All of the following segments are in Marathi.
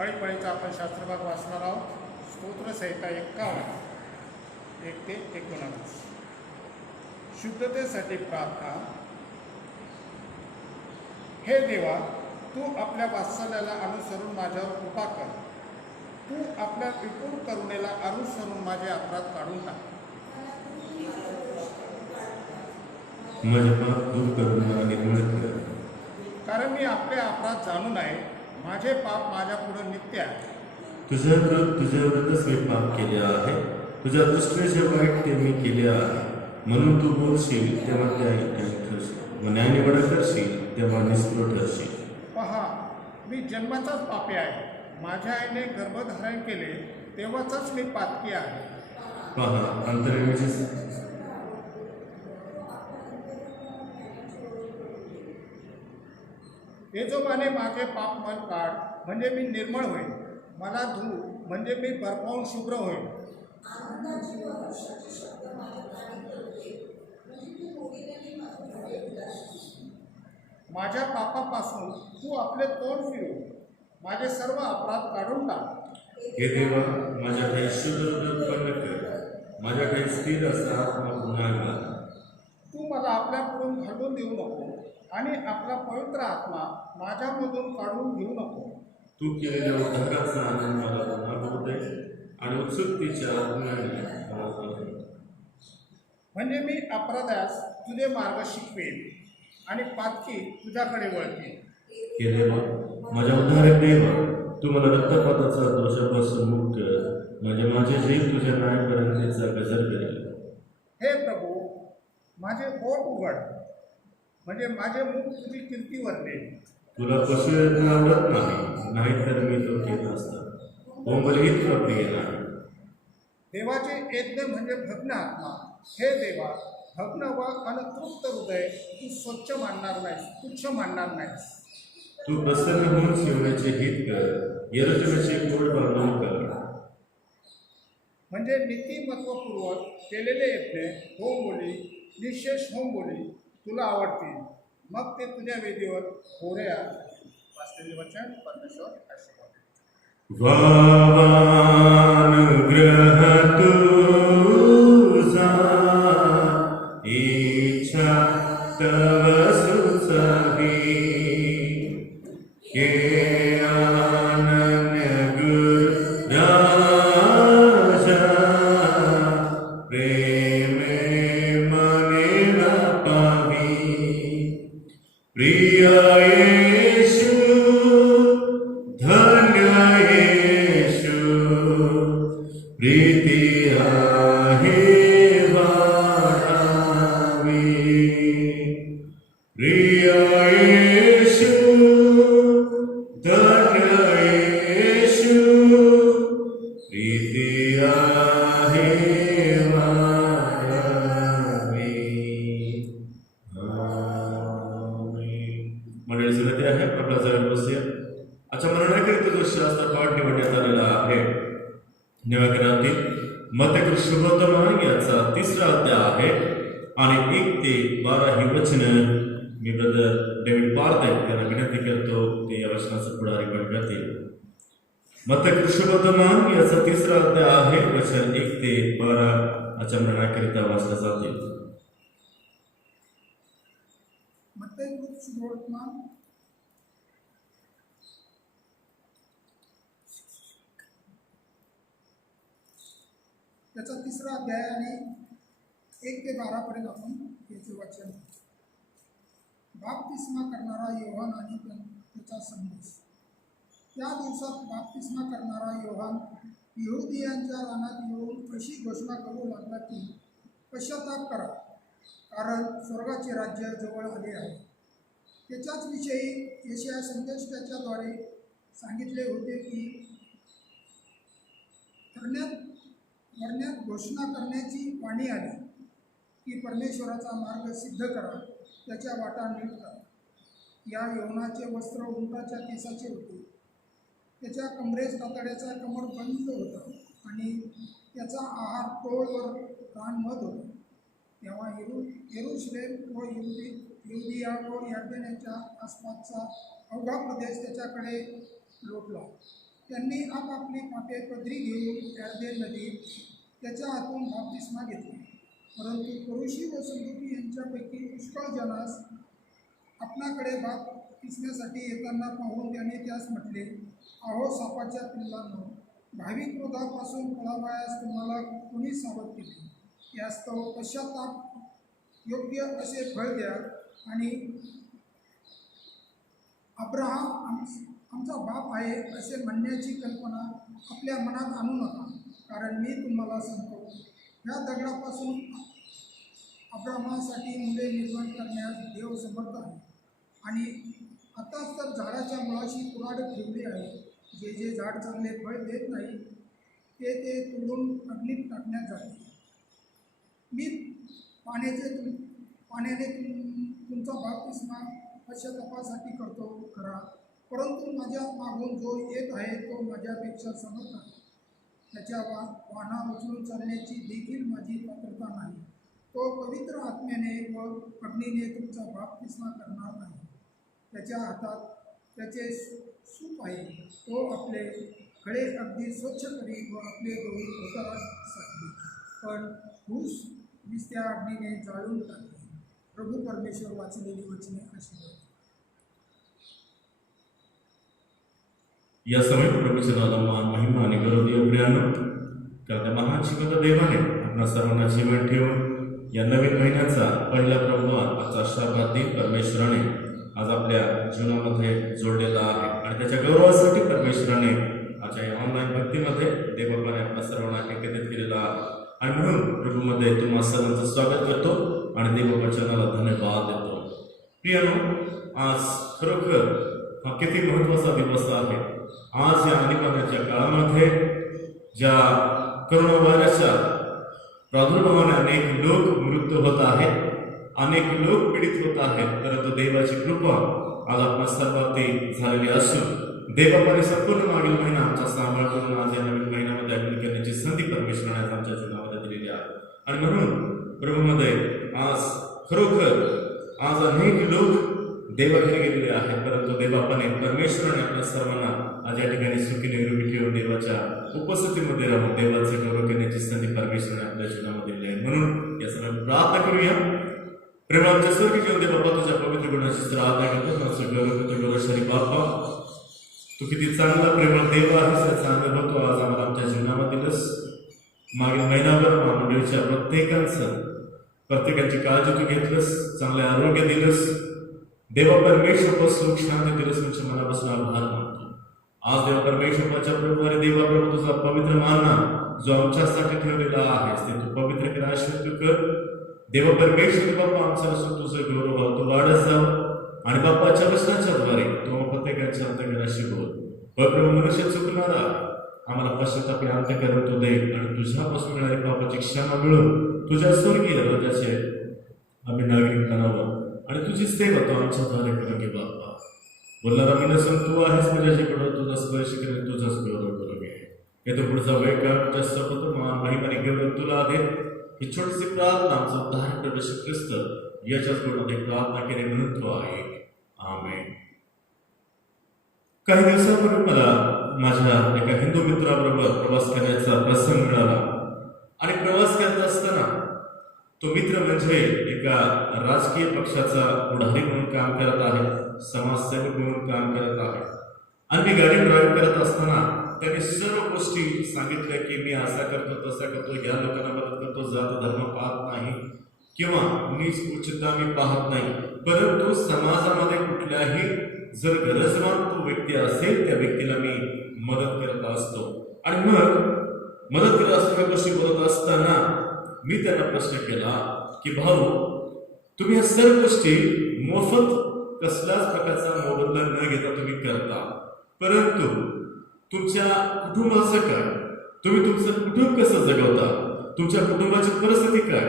आळीपाळीचा आपण शास्त्रभाग वाचणार आहोत. स्तोत्रसंहिता 51 1 ते 19. शुद्धतेसाठी प्रार्थना. हे देवा, तू आपल्या वात्सल्याला अनुसरून माझ्यावर कृपा कर. तू आपल्या विपुल करुणेला अनुसरून माझे अपराध काढून टाक. माझे पाप दूर करून मला निर्मळ कर. कारण मी आपले अपराध जाणू नये. माझे पाप माझ्या पुढे नित्य आहे. तुझ्यावरच मी पाप केले आहे. तुझ्या दृष्टीने जे वाईट ते मी केले आहे. म्हणून तू बोलशील तेव्हा त्या ठरशील व न्यायनिवड करशील तेव्हा निष्फळ ठरशील. पहा, मी जन्माचाच पापी आहे. माझ्या आईने गर्भधारण केले तेव्हाच मी पातकी आहे. पहा, अंतर्यामीचे येजोबाने माझे पाप मन काढ, म्हणजे मी निर्मळ होईल. मला धू, म्हणजे मी बर्फावून शुभ्र होईल. माझ्या पापापासून तू आपले तोंड फिरव. माझे सर्व अपराध काढून टाक. हे देवा, माझ्याकडे शुद्ध उत्पन्न कर. माझ्याकडे स्थिर असा आत्मा पुन्हा घाल. तू मला आपल्याकडून घालून देऊ नको आणि आपला पवित्र आत्मा माझ्यामधून काढून घेऊ नको. तू केलेल्या उद्धाराचा आनंद मला पुन्हा होऊ दे आणि उत्सुकतेच्या आत्म्याने मला भर. म्हणजे मी अपराध्यास तुझे मार्ग शिकवेन आणि पातकी तुझ्याकडे वळतील. हे देवा, माझ्या उद्धारक देवा, तू मला रक्तपाताचा दोषापासून मुक्त कर. म्हणजे माझे जीव तुझ्या न्यायपर्यंतचा गजर करेल. हे प्रभू, माझे ओठ उघड, म्हणजे माझे मुख तुझी कीर्ती वरते. तुला पशुयज्ञ आवडत नाही, नाहीतर मी तो केला असता. कोंबडही तुला प्रिय नाही. देवाचे यज्ञ म्हणजे भग्न आत्मा. हे देवा, भग्न व अनतृप्त हृदय तू स्वच्छ मानणार नाहीस, तुच्छ मानणार नाहीस. तू प्रसन्न होऊन शिवण्याचे हित कर. यरूशलेमचे पोट बांधून कर. म्हणजे नीतिमत्वपूर्वक केलेले यज्ञ, होमबोली, निशेष होमबोली तुला आवडतील. मग ते तुझ्या वेदीवर होऱ्या. वाचलेले वचन परमेश्वर आशीर्वाद. वावानुग्रह तुझा इच्छा तव सुचवी. हे अनन्य गुण राजा, प्रेमे मने न पावी. प्रिय येशू, धन्य येशू, प्रीती आहे वाढावी. प्रिय येशू, धन्य येशू, प्रीती आहे वाढावी. मंडळी सुरती आहे. आपला जरा बसूया. अच्छा, मरणाकरिता जो शास्त्र पाठ निवडण्यात आलेला आहे नव्या करारातील मत्ते शुभोत्तम याचा 3रा अध्याय आहे आणि 1 ते 12 ही वचन मी ब्रदर डेव्हिड पार्थे यांना विनंती करतो ते या वचनाचं पुढारी पण करतील. मत्ते शुभोत्तम याचा 3रा अध्याय आहे, वचन 1 ते 12 आचमनाकरिता वाचले जातील. मत्ते शुभवर्तमान त्याचा 3रा अध्याय आणि 1 ते 12 पर्यंत आपण याचे वाचन. बाप्तिस्मा करणारा योहान आणि त्याचा संदेश. त्या दिवसात बाप्तिस्मा करणारा योहान यहुदियांच्या रानात येऊन अशी घोषणा करू लागला की पश्चाताप करा, कारण स्वर्गाचे राज्य जवळ आले आहे. त्याच्याच विषयी यशाया संदेष्टाच्याद्वारे सांगितले होते की मरण्यात घोषणा करण्याची वाणी आली की परमेश्वराचा मार्ग सिद्ध करा, त्याच्या वाटा नीट करा. या योनाचे वस्त्र उंटाच्या केसाचे होते. त्याच्या कमरेस कातड्याचा कमरबंद होता आणि त्याचा आहार टोळवर रानमध होता. तेव्हा येरुशलेम व युदिया व यर्दनेच्या आसपासचा अवघा प्रदेश त्याच्याकडे लोटला. त्यांनी आपापली पापे पदरी घेऊन यर्देन नदीत त्याच्या हातून बाप्तिस्मा घेतला. परंतु पुरुषी व सदुकी यांच्यापैकी पुष्कळ जनास आपणाकडे बाप्तिस्म्यासाठी येताना पाहून त्याने त्यास म्हटले, अहो सापाच्या पिल्लांनो, भावी क्रोधापासून पळावयास तुम्हाला कोणी सावध केले? यास्तव पश्चाताप योग्य असे फळ द्या आणि अब्राहम आमचा बाप आहे असे म्हणण्याची कल्पना आपल्या मनात आणू नका. कारण मी तुम्हाला सांगतो, ह्या दगडापासून अब्राहमासाठी मुले निर्माण करण्यास देव समर्थ आहे. आणि आताच तर झाडाच्या मुळाशी कुऱ्हाड ठेवली आहे. जे जे झाड चांगले फळ देत नाही ते तोडून अग्नीत टाकण्यात जाते. मी पाण्याने तुमचा बाप्तिस्मा पश्चातापासाठी करतो खरा, परंतु माझ्या मागून जो येत आहे तो माझ्यापेक्षा समर्थ आहे. त्याच्या वाहना उचलून चालण्याची देखील माझी पात्रता नाही. तो पवित्र आत्म्याने व अग्नीने तुमचा बाप्तिस्मा करणार नाही. त्याच्या हातात त्याचे सूप आहे. तो आपले खडे अगदी स्वच्छ करी व आपले गहू उतारात साठवी, पण ऊस नुसत्या अग्नीने जाळून टाकले. प्रभू परमेश्वर वाचलेली वचने आशीर्वाद. या समय प्रभूचे नाव मान महिमा आणि गौरव प्रियानो, कारण त्या महान शिकवता देवाने आपणा सर्वांना जीवन ठेवून या नवीन महिन्याचा पहिला प्रभुवान आजचा शाबात दिन परमेश्वराने आज आपल्या जीवनामध्ये जोडलेला आहे. आणि त्याच्या गौरवासाठी परमेश्वराने आजच्या या ऑनलाईन भक्तीमध्ये देवबापाने आपल्या सर्वांना एकत्रित केलेला आहे. आणि म्हणून प्रभूमध्ये तुम्हा सर्वांचं स्वागत करतो आणि देवबापाच्या नावाला धन्यवाद देतो. प्रियानो, आज खरोखर हा किती महत्त्वाचा दिवस आहे. आज या आणीबाणीच्या काळामध्ये ज्या करोना व्हायरसच्या प्रादुर्भावाने अनेक लोक मृत्यू होत आहेत, अनेक लोक पीडित होत आहेत, परंतु देवाची कृपा आज आपल्या सर्वांती झालेली असून देवबापाने संपूर्ण मागील महिना आमचा सांभाळ करून आज या नवीन महिन्यामध्ये अग्नी करण्याची संधी परमेश्वराने आमच्या जीवनामध्ये दिलेली आहे. आणि म्हणून प्रभूमध्ये आज खरोखर आज अनेक लोक देवाकडे गेलेले आहेत, परंतु देवबापाने परमेश्वराने आपल्या सर्वांना आज या ठिकाणी सुखी निरोगी ठेवून देवाच्या उपस्थितीमध्ये राहून देवाचे गौरव करण्याची संधी परमेश्वराने आपल्या जीवनामध्ये दिली आहे. म्हणून या सर्व प्रार्थना करूया. प्रेमाच्या स्वर्गीय देवबापा, तुझ्या पवित्र गुणाची प्रार्थना करतो. माझं गौरवशाली बाप्पा, तू किती चांगला प्रेमळ देव आहेस याचा अनुभव तू आज आम्हाला आमच्या जीवनामध्ये दिलंस. मागील महिनाभर महामंडळीच्या प्रत्येकाची काळजी तू घेतलंस, चांगले आरोग्य दिलंस. देवा परमेश्वर सुख शांती दिलंस. तुमच्या मनापासून आभार मानतो. आज देवा परमेश्वराच्या प्रभूवारी देवा प्रभू तुझा पवित्र मानना जो आमच्यासाठी ठेवलेला आहेस ते तू पवित्र कर, आशीर्वाद कर. देवा परमेश्वर बाप्पा, आमच्या असून तुझं गौरव तू वाढत जाव आणि बाप्पाच्या वचनाच्या द्वारे तू प्रत्येकाच्या अंतकरणाशी बोल. प्रभू, मनुष्य चुकणारा आम्हाला पश्चातापी अंतकरण तू दे आणि तुझ्यापासून मिळणारी पापाची क्षमा मिळून तुझ्या स्वर्गीय राज्याचे आम्ही नागरिक बनावं आणि तुझी सेवा तू आमच्या द्वारे करून घे बाप्पा. बोलणारा मी नसून तू आहेस, माझ्याकडे तुझा स्पर्श करेल, तुझाच गौरव करून घे. येतो पुढचा वेळ काळ तुझ्या सोबत मान महिमाने गौरव तुला दे. ही छोटीशी प्रार्थना आमचा उद्धारक प्रभू येशू ख्रिस्त याच्याच गुणामध्ये प्रार्थना केली म्हणून तो आहे. आमेन. काही दिवसांपूर्वी मला माझ्या एका हिंदू मित्राबरोबर प्रवास करण्याचा प्रसंग मिळाला. आणि प्रवास करत असताना तो मित्र म्हणजे एका राजकीय पक्षाचा पुढारी म्हणून काम करत आहे, समाजसेवक म्हणून काम करत आहे. आणि मी गाडी ड्राईव्ह करत असताना त्याने सर्व गोष्टी सांगितल्या की मी असा करतो, तसा करतो, या लोकांना मदत करतो, जात धर्म पाहत नाही किंवा नीच उच्चता मी पाहत नाही, परंतु समाजामध्ये कुठल्याही जर गरजवान तो व्यक्ती असेल त्या व्यक्तीला मी मदत करत असतो. आणि मग मदत करत असलेल्या गोष्टी बोलत असताना मी त्यांना प्रश्न केला की भाऊ, तुम्ही या सर्व गोष्टी मोफत कसल्याच प्रकारचा मोबदला न घेता तुम्ही करता, परंतु तुमच्या कुटुंबाचं काय? तुम्ही तुमचं कुटुंब कसं जगवता? तुमच्या कुटुंबाची परिस्थिती काय?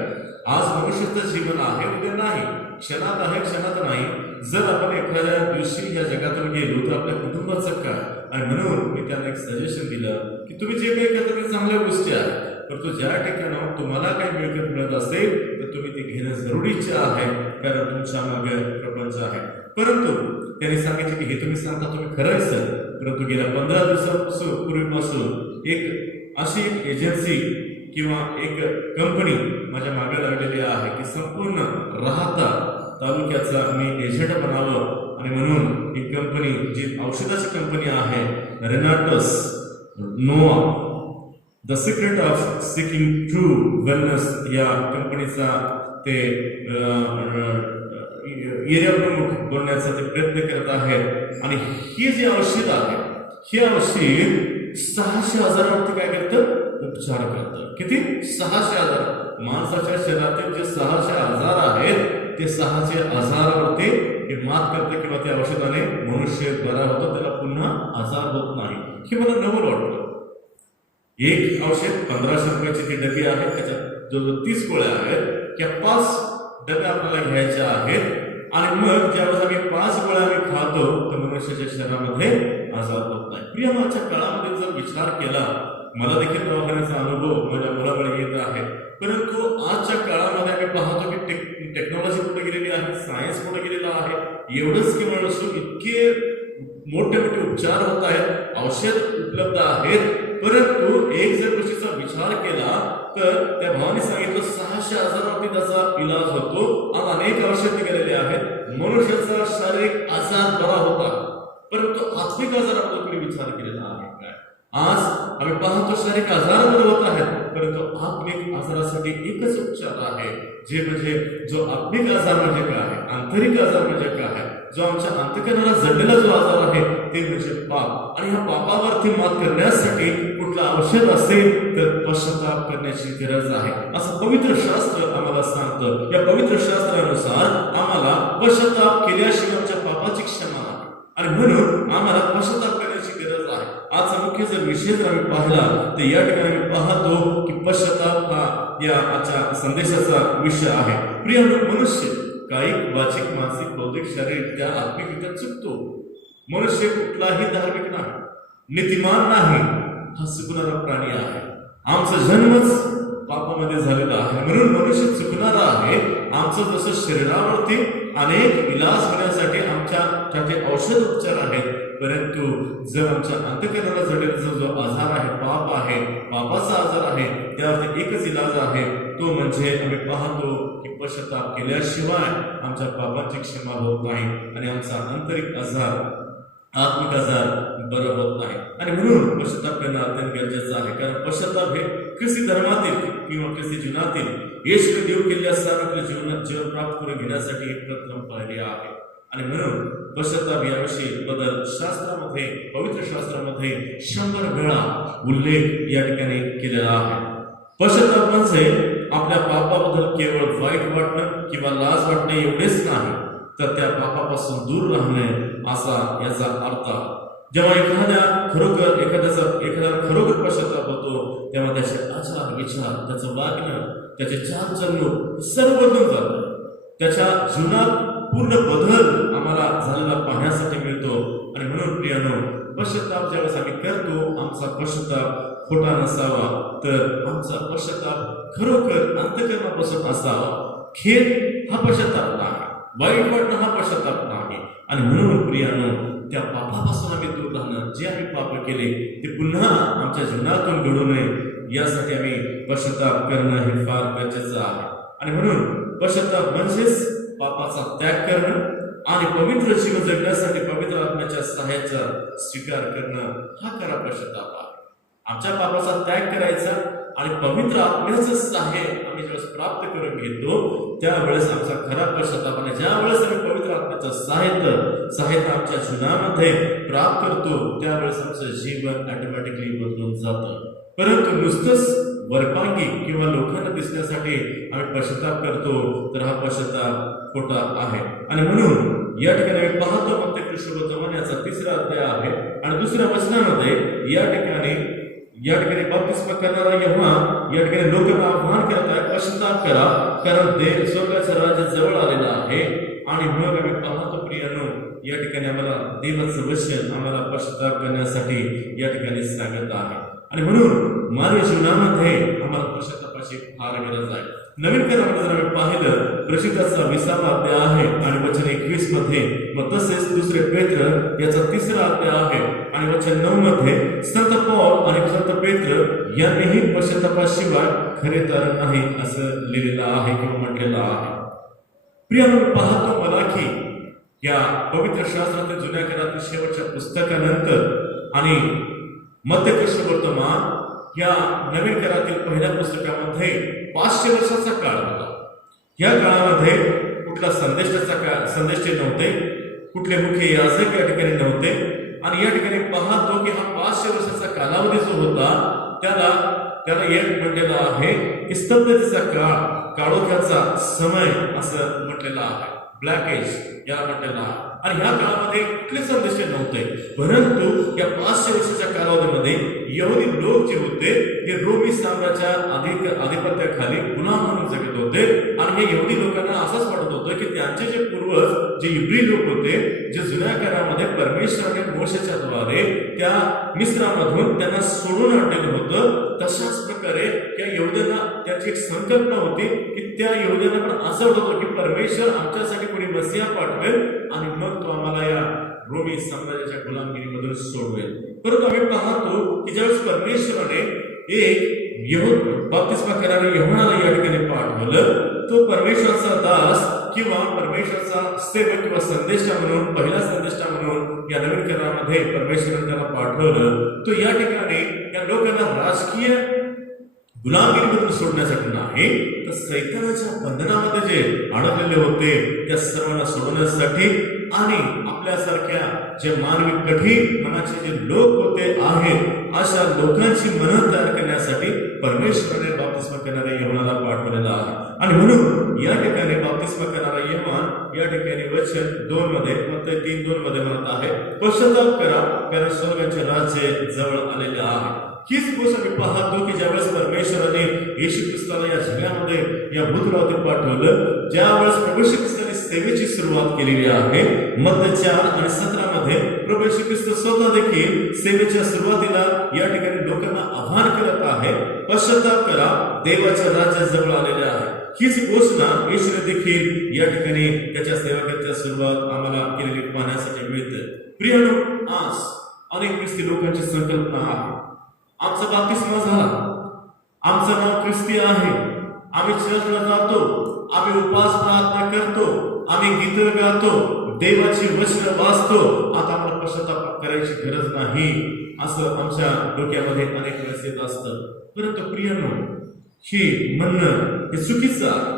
आज मनुष्याचं जीवन आहे, उद्या नाही, क्षणात आहे, क्षणात नाही. जर आपण एखाद्या दिवशी या जगातून गेलो तर आपल्या कुटुंबाचं काय? आणि म्हणून मी त्यांना एक सजेशन दिलं की तुम्ही जे काही करता ते चांगल्या गोष्टी आहेत, परंतु ज्या ठिकाणाहून तुम्हाला काही मिळकत मिळत असेल तर तुम्ही ते घेणं जरुरीचे आहे. कारण तुमच्या मागे प्रपंच आहे. परंतु त्यांनी सांगितले की हे तुम्ही सांगता तुम्ही खरं आहे सर, परंतु गेल्या 15 दिवसापूर्वीपासून एक अशी एक एजन्सी किंवा एक कंपनी माझ्या मागे लागलेली आहे की संपूर्ण राहता तालुक्याचा मी एजंट बनावं, आणि म्हणून ही कंपनी जी औषधाची कंपनी आहे Renatus Nova the secret of seeking true wellness या कंपनीचा ते एरिया प्रमुख बनण्याचा ते प्रयत्न करत आहेत. आणि ही जी औषध आहे ही औषध 600,000 काय करतं, उपचार करतं. किती? 600,000. माणसाच्या शरीरातील जे 600,000 आहेत ते 600,000 हे मात करते किंवा त्या औषधाने मनुष्य बरा होतो, त्याला पुन्हा आजार होत नाही. हे मला नवल वाटतं. एक औषध 1500 रुपयाची ती डबी आहे, त्याच्यात जो 30 गोळ्या आहेत, त्या 5 डब्या आपल्याला घ्यायच्या आहेत. आणि मग ज्यावेळेस आम्ही 5 गोळ्या आम्ही खातो तर मनुष्याच्या शरीरामध्ये आजार होत नाही. प्रियमाच्या काळामध्ये जर विचार केला, मला देखील दवाखान्याचा अनुभव माझ्या मुलाकडे येत आहे, परंतु आजच्या काळामध्ये आम्ही पाहतो की टेक्नॉलॉजी कुठे गेलेली आहे, सायन्स कुठे गेलेला आहे. एवढंच केवळ नसून इतके मोठे मोठे उपचार होत आहेत, औषध उपलब्ध आहेत, परंतु एक जर गोष्टीचा विचार केला तर त्या भावाने सांगितलं 600,000 त्याचा इलाज होतो. आज अनेक औषध निघालेले आहेत, मनुष्याचा शारीरिक आजार बरा होता, परंतु आत्मिक आजाराबद्दल कोणी विचार केलेला आहे काय? आज आम्ही पाहतो शारीरिक आजार बरे होत आहेत, परंतु आत्मिक आजारासाठी एकच उपचार आहे, जे म्हणजे जो आत्मिक आजार म्हणजे काय, आंतरिक आजार म्हणजे काय, जो आमच्या अंतःकरणाला जडलेला जो आजार आहे ते म्हणजे पाप. आणि ह्या पापावरती मात करण्यासाठी कुठलं औषध असेल तर पश्चाताप करण्याची गरज आहे, असं पवित्र शास्त्र आम्हाला सांगतं. या पवित्र शास्त्रानुसार आम्हाला पश्चाताप केल्याशिवाय आमच्या पापाची क्षमा आहे, आणि म्हणून आम्हाला पश्चाताप करण्याची गरज आहे. आजचा मुख्य जर विषय जर आम्ही पाहिला तर या ठिकाणी आम्ही पाहतो की पश्चाताप हा या आजच्या संदेशाचा विषय आहे. प्रिय मनुष्य कायिक, वाचिक, मानसिक, बौद्धिक, शारीरिक त्या आत्मिकरित्या चुकतो. मनुष्य कुठलाही धार्मिक नाही, नीतिमान नाही, हा चुकणारा प्राणी आहे. आमचा जन्मच पापामध्ये झालेला आहे, म्हणून मनुष्य चुकणारा आहे. आमचं जसं शरीरावरती अनेक इलाज होण्यासाठी आमच्या औषध उपचार आहेत, परंतु जर आमच्या अंतःकरणाला जडलेला जो आजार आहे, पाप आहे, पापाचा आजार आहे, त्यावरती एकच इलाज आहे, तो म्हणजे आम्ही पाहतो की पश्चाताप केल्याशिवाय आमच्या पापाची क्षमा होत नाही आणि आमचा आंतरिक आजार, आत्मिक आजार बरं होत नाही. आणि म्हणून पश्चाताप करणं अत्यंत गरजेचं आहे, कारण पश्चाताप हे ख्रिस्ती धर्मातील किंवा ख्रिस्ती जीवनातील येशूने देव केलेल्या सार्वत्रिक जीवन प्राप्त करून घेण्यासाठी एक प्रथम पाहिली आहे. आणि म्हणून पश्चाताप याविषयी बदल शास्त्रामध्ये, पवित्र शास्त्रामध्ये 100 वेळा उल्लेख या ठिकाणी केलेला आहे. पश्चाताप म्हणजे आपल्या पापाबद्दल केवळ वाईट वाटणं किंवा लाज वाटणे एवढेच नाही, तर त्या पापापासून दूर राहणे असा याचा अर्थ. जेव्हा एखाद्याला खरोखर पश्चाताप होतो तेव्हा त्याचे आचार विचार, त्याचं वागणं, त्याचे चालचलन सर्व बदलून जातं. त्याच्या जीवनात पूर्ण बदल आम्हाला झालेला पाहण्यासाठी मिळतो. आणि म्हणून प्रियानो, पश्चाताप ज्यावेळेस आम्ही करतो, आमचा पश्चाताप खोटा नसावा, तर आमचा पश्चाताप खरोखर अंतःकरणापासून असावा. खेद हा पश्चाताप नाही, वाईट वाटणं हा पश्चाताप नाही. आणि म्हणून प्रियानो, त्या पापापासून आम्ही दूर राहणं, जे आम्ही पाप केले ते पुन्हा आमच्या जीवनातून घडू नये यासाठी आम्ही पश्चाताप करणं हे फार गरजेचं आहे. आणि म्हणून पश्चाताप म्हणजेच पापाचा त्याग करणं आणि पवित्र जीवन जगण्यासाठी पवित्र आत्म्याच्या सहाय्याचा स्वीकार करणं, हा खरा पश्चाताप आहे. आमच्या पापाचा त्याग करायचा आणि पवित्र आत्म्याचं सहाय्य आम्ही ज्यावेळेस प्राप्त करून घेतो त्यावेळेस आमचा खरा पश्चाताप, आणि ज्या वेळेस आम्ही पवित्र आत्म्याचं सहाय्य आमच्या जीवनामध्ये प्राप्त करतो त्यावेळेस आमचं जीवन ऑटोमॅटिकली बदलून जातं. परंतु नुसतंच वरपांगी किंवा लोकांना दिसण्यासाठी आम्ही पश्चाताप करतो तर हा पश्चाताप खोटा आहे. आणि म्हणून या ठिकाणी आम्ही पाहतो मग ते शुभवर्तमान याचा 3रा अध्याय आहे आणि 2ऱ्या वचनामध्ये या ठिकाणी बाप्तिस्मा करणारा यूहन्ना या ठिकाणी लोकांना आव्हान करत आहे, पश्चाताप करा, कारण देव स्वर्गाचं राज्य जवळ आलेलं आहे. आणि मग आम्ही पाहतो प्रियानो, या ठिकाणी आम्हाला देवाचं वचन आम्हाला पश्चाताप करण्यासाठी या ठिकाणी सांगत आहे. आणि म्हणून मानवी जीवनामध्ये आम्हाला पश्चातापाची फार गरज आहे. नवीन करारामध्ये जर आम्ही पाहिलं प्रशिक्षाचा 20वा अध्याय आहे आणि वचन 21 मध्ये, मग तसेच दुसरे पेत्र याचा 3रा अध्याय आहे आणि वचन 9 मध्ये संत पौल आणि संत पेत्र यांनीही पश्चातापाशिवाय खरे तर नाही असं लिहिलेलं आहे किंवा म्हटलेलं आहे. प्रियानो, पाहतो मला की या पवित्र शास्त्रातील जुन्या करारातील शेवटच्या पुस्तकानंतर आणि मध्यकृष्ण वर्तमान या नवीन करारातील पहिल्या पुस्तकामध्ये 500 वर्षाचा काळ होता. या काळामध्ये कुठला संदेष्टे नव्हते, कुठले मुख्य याजक या ठिकाणी नव्हते आणि या ठिकाणी पाहतो की हा 500 वर्षाचा कालावधी जो होता त्याला एक म्हटलेला आहे की स्तब्धतेचा काळ, काळोख्याचा समय असं म्हटलेलं आहे, ब्लॅक एज याला म्हटलेलं आहे. आणि ह्या काळामध्ये कुठले संदेश नव्हते, परंतु या 500 वर्षाच्या कालावधीमध्ये यहुदी लोक जे होते हे रोमी साम्राज्याच्या आधिपत्याखाली गुलाम म्हणून जगत होते. आणि या यहुदी लोकांना असंच वाटत होतं की त्यांचे जे पूर्वज जे इब्री लोक होते, जे जुन्या काळामध्ये परमेश्वराने मोशेच्या द्वारे त्या मिस्रामधून त्यांना सोडून आणलेलं होतं, तशाच प्रकारे त्या यहुद्यांना त्याची एक संकल्पना होती की त्या यहुद्यांना पण असं वाटत होतं की परमेश्वर आमच्यासाठी कोणी मसीहा पाठवेल आणि मग तो आम्हाला या रोमी साम्राज्याच्या गुलामगिरीमधून सोडवेल. परंतु आम्ही पाहतो की ज्यावेळेस परमेश्वराने एक बाप्तिस्मा करणाऱ्या यूहन्नाला या ठिकाणी पाठवलं, तो परमेश्वराचा दास किंवा परमेश्वराचा सेवक किंवा संदेष्टा म्हणून, पहिला संदेष्टा म्हणून या नवीन करारामध्ये परमेश्वराने त्याला पाठवलं. तो या ठिकाणी या लोकांना राजकीय गुलामगिरीमधून सोडण्यासाठी नाही, तर सैतानाच्या बंधनामध्ये जे अडकलेले होते त्या सर्वांना सोडवण्यासाठी आणि आपल्यासारख्या जे मानवी कठीण मनाचे जे लोक होते आहेत अशा लोकांची मन तयार करण्यासाठी परमेश्वराने बाप्तिस्मा करणाऱ्या यूहन्नाला पाठवलेला आहे. आणि म्हणून या ठिकाणी बाप्तिस्मा करणारा यूहन्ना या ठिकाणी वचन 2 मध्ये, मत्ती 3:2 मध्ये म्हणत आहे, पश्चाताप करा कारण स्वर्गाचे राज्य जवळ आलेले आहे. हीच गोष्ट आम्ही पाहतो की ज्यावेळेस परमेश्वराने येशू ख्रिस्ताला या जगामध्ये या भूतलावरती पाठवलं, ज्यावेळेस प्रभू येशू ख्रिस्ताने सेवेची सुरुवात केलेली आहे, मत्ती 4 आणि 17 मध्ये प्रभू येशू ख्रिस्त स्वतः देखील सेवेच्या सुरुवातीला या ठिकाणी लोकांना आव्हान करत आहे, पश्चाताप करा, देवाचे राज्य जवळ आलेले आहे. हीच घोषणा येशूने देखील या ठिकाणी त्याच्या सेवकाच्या सुरुवात आम्हाला केलेली पाहण्यासाठी मिळते. प्रियानो, आज अनेक ख्रिस्ती लोकांची संकल्पना आहे, आमचा बाप्तिस्मा झाला, आमचं नाव ख्रिस्ती आहे, आम्ही चर्चला जातो, आम्ही उपवास प्रार्थना करतो, आम्ही गीत गातो, देवाची वचन वाचतो, आता आम्हाला पश्चाताप करायची गरज नाही, असं आमच्या डोक्यामध्ये अनेक वेळेस येत असतं. परंतु प्रियानो, हे म्हणणं हे चुकीचं आहे,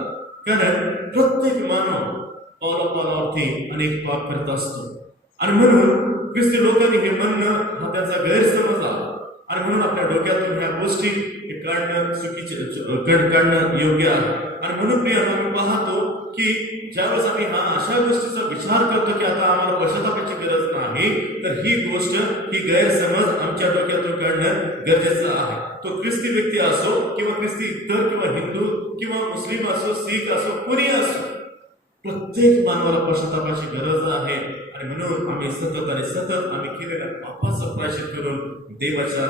कारण प्रत्येक मानव पावलावरती अनेक पाप करत असतो आणि म्हणून ख्रिस्ती लोकांनी हे म्हणणं हा त्याचा गैरसमज आहे आणि म्हणून आपल्या डोक्यातून ह्या गोष्टी काढणं योग्य आहे. आणि म्हणून प्रियानो, आम्ही पाहतो की ज्यावेळेस आम्ही अशा गोष्टीचा विचार करतो की आता आम्हाला पश्चातापाची गरज नाही, तर ही गोष्ट, ही गैरसमज आमच्या डोक्यातून काढणं गरजेचं आहे. तो ख्रिस्ती व्यक्ती असो किंवा ख्रिस्ती इतर किंवा हिंदू किंवा मुस्लिम असो, शीख असो, कोणी असो, प्रत्येक मानवाला पश्चातापाची गरज आहे. आणि म्हणून आम्ही सतत आम्ही केलेल्या पापाचं प्रायश्चित करून देवाच्या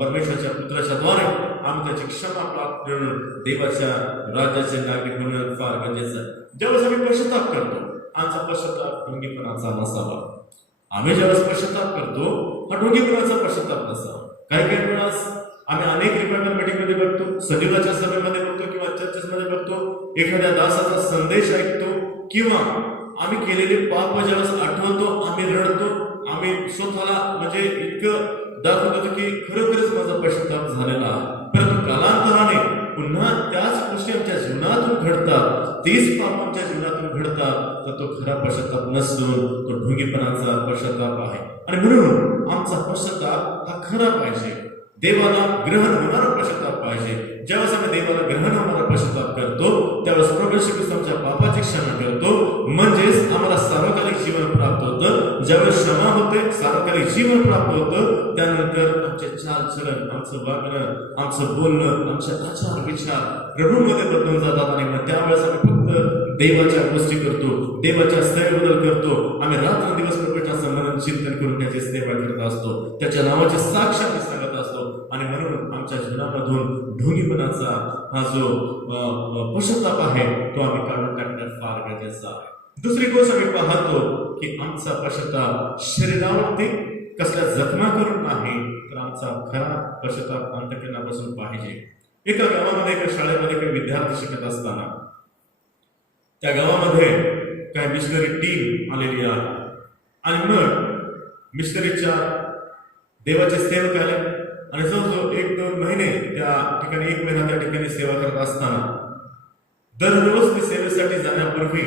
परमेश्वराच्या पुत्राच्या द्वारे आम्ही त्याची क्षमा प्राप्त करून देवाच्या राज्याचे नागरिक होणं फार गरजेचं आहे. ज्यावेळेस आम्ही पश्चाताप करतो, आमचा पश्चाताप ढोंगीपणाचा नसावा. आम्ही ज्यावेळेस पश्चाताप करतो हा ढोंगीपणाचा पश्चाताप नसावा. काही वेळेस आम्ही अनेक रिवायवल मीटिंगमध्ये बघतो, सजीवाच्या सभेमध्ये बघतो किंवा चर्चेसमध्ये बघतो, एखाद्या दासाचा संदेश ऐकतो किंवा आम्ही केलेले पाप ज्यावेळेस आठवतो, आम्ही रडतो, आम्ही स्वतःला म्हणजे इतकं दाखवतो की खरोखरच माझा पश्चाताप झालेला आहे. परंतु कालांतराने पुन्हा त्याच गोष्टी आमच्या जीवनातून घडतात, तेच पाप आमच्या जीवनातून घडतात, तर तो खरा पश्चाताप नसून तो ढोंगीपणाचा पश्चाताप आहे. आणि म्हणून आमचा पश्चाताप हा खरा पाहिजे, देवाला ग्रहण होणारा पश्चाताप पाहिजे. ज्यावेळेस आम्ही देवाला ग्रहण होणारा पश्चाताप करतो, त्यावेळेस प्रभू येशू ख्रिस्त आमच्या पापाची क्षमा करतो, म्हणजेच आम्हाला सार्वकालिक जीवन प्राप्त होतं. ज्यावेळेस क्षमा होते, सार्वकालिक जीवन प्राप्त होतं, त्यानंतर आमचे चालचलन, आमचं वागणं, आमचं बोलणं, आमचे आचार विचार प्रभूमध्ये बदलून जातात. आणि मग त्यावेळेस आम्ही फक्त देवाच्या गोष्टी करतो, देवाच्या सेवेबद्दल करतो, आम्ही रात्रंदिवस प्रभूच्या संबंधात चिंतन करून त्याची सेवा करत असतो, त्याच्या नावाची साक्ष आम्ही सांगत असतो. आणि म्हणून आमच्या जीवनामध्ये जीवनामधून ढोंगीपणाचा हा जो पश्चाताप आहे तो आम्ही काढून टाकण्यात फार गरजेचा आहे. दुसरी गोष्ट आम्ही पाहतो की आमचा पश्चाताप शरीरावरती कसल्या जखमा करून नाही, तर आमचा खरा पश्चाताप अंतःकरणापासून पाहिजे. एका गावामध्ये एका शाळेमध्ये काही विद्यार्थी शिकत असताना त्या गावामध्ये काही मिशनरी टीम आलेली आहे आणि मग मिशनरीच्या देवाचे सेवक आले आणि जवळजवळ 1-2 महिने त्या ठिकाणी, 1 महिना त्या ठिकाणी सेवा करत असताना दररोज ते सेवेसाठी जाण्यापूर्वी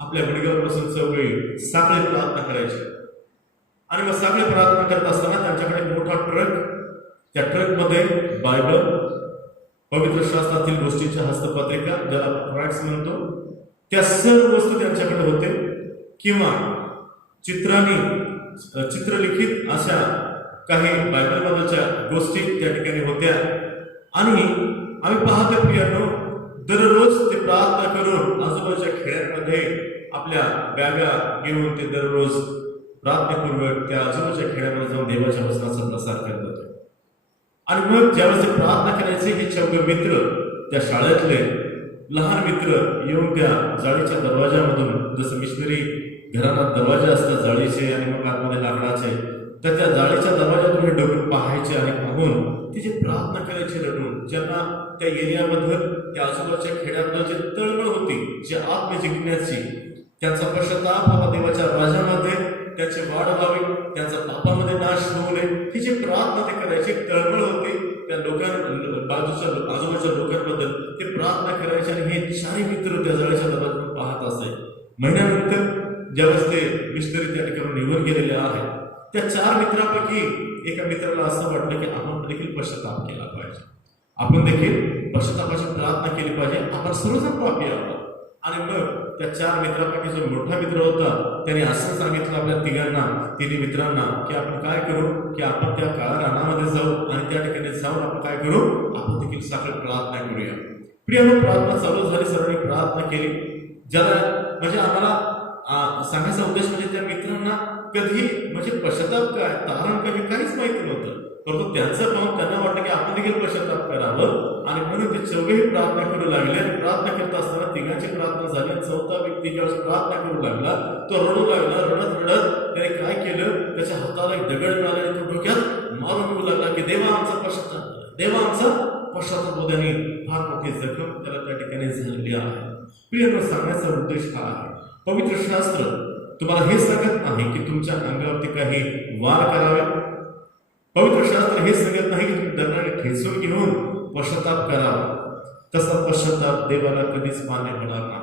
आपल्या गुडघ्यापासून चौघळी साखळी प्रार्थना करायची आणि मग साखळी प्रार्थना करत असताना त्यांच्याकडे एक मोठा ट्रक, त्या ट्रकमध्ये बायबल, पवित्र शास्त्रातील गोष्टींच्या हस्तपत्रिका ज्याला प्राइट्स म्हणतो, त्या सर्व वस्तू त्यांच्याकडे होते किंवा चित्रलिखित अशा काही बायबलबद्दलच्या गोष्टी त्या ठिकाणी होत्या. आणि आम्ही पाहतो प्रियानो, दररोज ते प्रार्थना करून आजूबाजूच्या खेड्यांमध्ये आपल्या बॅगा घेऊन ते दररोज प्रार्थनेपूर्वक त्या आजूबाजूच्या खेड्यामध्ये जाऊन देवाच्या वचनाचा प्रसार करत होते. आणि मग ज्यावेळेस ते प्रार्थना करायचे हे 4 मित्र, त्या शाळेतले लहान मित्र येऊन त्या जाळीच्या दरवाजामधून, जसं मिशनरी घरांना दरवाजे असतात जाळीचे आणि मग आतमध्ये लाकडाचे, तर त्या जाळीच्या दरवाजातून हे डोकून पाहायचे आणि पाहून ती जी प्रार्थना करायची रडून, ज्यांना त्या एरियामध्ये त्या आजूबाजूच्या खेड्यातलं जे तळमळ होती, जी आत्म जिंकण्याची, त्यांचा पश्चाताप बाबा देवाच्या राजामध्ये त्याची वाढ व्हावी, त्यांचा पापामध्ये नाश होऊ नये, ही जी प्रार्थना ते करायची, तळमळ होती त्या आजूबाजूच्या लोकांबद्दल ते प्रार्थना करायचे. आणि हे 4 मित्र त्या जाळीच्या दरवाजातून पाहत असे. महिन्यानंतर ज्यावेळेस ते मिशनरी त्या ठिकाणी निघून गेलेले आहेत, त्या 4 मित्रांपैकी एका मित्राला असं वाटलं की आपण देखील पश्चाताप केला पाहिजे, आपण देखील पश्चातापाची प्रार्थना केली पाहिजे, आपण सर्वजण पापी आहोत. आणि मग त्या 4 मित्रांपैकी जो मोठा मित्र होता त्याने असं सांगितलं आपल्या तिन्ही मित्रांना की आपण काय करू की आपण त्या काळा रानामध्ये जाऊ आणि त्या ठिकाणी जाऊन आपण काय करू, आपण देखील साखर प्रार्थना करूया. प्रियानो, प्रार्थना चालू झाली, सर्वांनी प्रार्थना केली. ज्याला म्हणजे आम्हाला सांगायचा उद्देश म्हणजे त्या मित्रांना कधी म्हणजे पश्चाताप काय, तारण काय, काहीच माहिती नव्हतं, परंतु त्यांचं पाहून त्यांना वाटलं की आपण देखील पश्चाताप करावं. आणि म्हणून ते 4ही प्रार्थना करू लागले. प्रार्थना करत असताना 3घांची प्रार्थना झाली. 4था व्यक्ती ज्यावेळेस प्रार्थना करू लागला तो रडू लागला. रडत त्याने काय केलं, त्याच्या हाताला एक दगड मिळाला आणि तो डोक्यात मारून येऊ लागला की देवा आमचा पश्चाताप, देवा आमचा पश्चाताप होत. आणि फार मोठी जखम त्याला त्या ठिकाणी झालेली आहे. प्रिय, सांगण्याचा उद्देश हा आहे, पवित्र शास्त्र तुम्हाला हे सांगत नाही की तुमच्या अंगावरती काही वार करावे. पवित्र शास्त्र हे सांगत नाही की तुम्ही दगडाने ठेचून घेऊन पश्चाताप करावा. तसा पश्चाताप देवाला कधीच मान्य होणार नाही.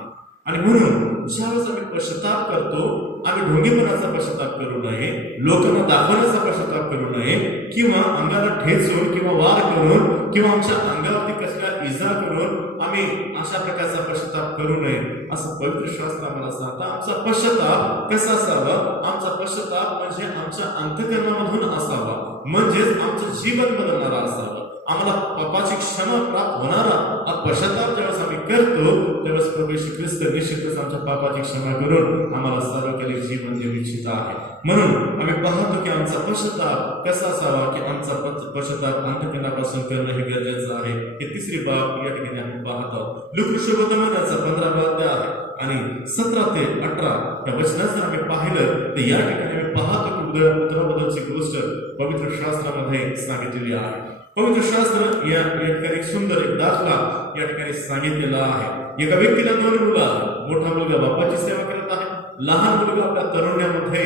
आणि म्हणून ज्यावेळेस आम्ही पश्चाताप करतो, आम्ही ढोंगीपणाचा पश्चाताप करू नये, लोकांना दाखवण्याचा पश्चाताप करू नये, किंवा अंगाला ठेचून किंवा वार करून किंवा आमच्या अंगावरती कसल्या इजा करून आम्ही अशा प्रकारचा पश्चाताप करू नये, असं पवित्र शास्त्र आम्हाला सांगतं. आमचा पश्चाताप कसा असावा, आमचा पश्चाताप म्हणजे आमच्या अंतःकरणामधून असावा, म्हणजेच आमचं जीवन बदलणारा असावा. आम्हाला पापाची क्षमा प्राप्त होणारा हा पश्चाताप ज्यावेळेस आम्ही करतो त्यावेळेस प्रभू येशू ख्रिस्त निश्चितच आमच्या पापाची क्षमा करून आम्हाला सार्वकालिक जीवन देऊ इच्छित आहे. म्हणून आम्ही पाहतो की आमचा पश्चाताप कसा असावा, की आमचा पश्चाताप अंतःकरणापासून करणं हे गरजेचं आहे. हे 3री बाब या ठिकाणी आपण पाहतो. लूका शुभवर्तमानाचा 15वा अध्याय आहे आणि 17 ते 18 या वचनात जर आम्ही पाहिलं तर या ठिकाणी आम्ही पाहतो की पुत्राबद्दलची गोष्ट पवित्र शास्त्रामध्ये सांगितलेली आहे. पवित्र शास्त्र या ठिकाणी सुंदर एक दाखला या ठिकाणी सांगितलेला आहे. एका व्यक्तीला 2 मुलं आहेत. मोठा मुलगा बापाची सेवा करत आहे, लहान मुलगा आपल्या तरुण्यामध्ये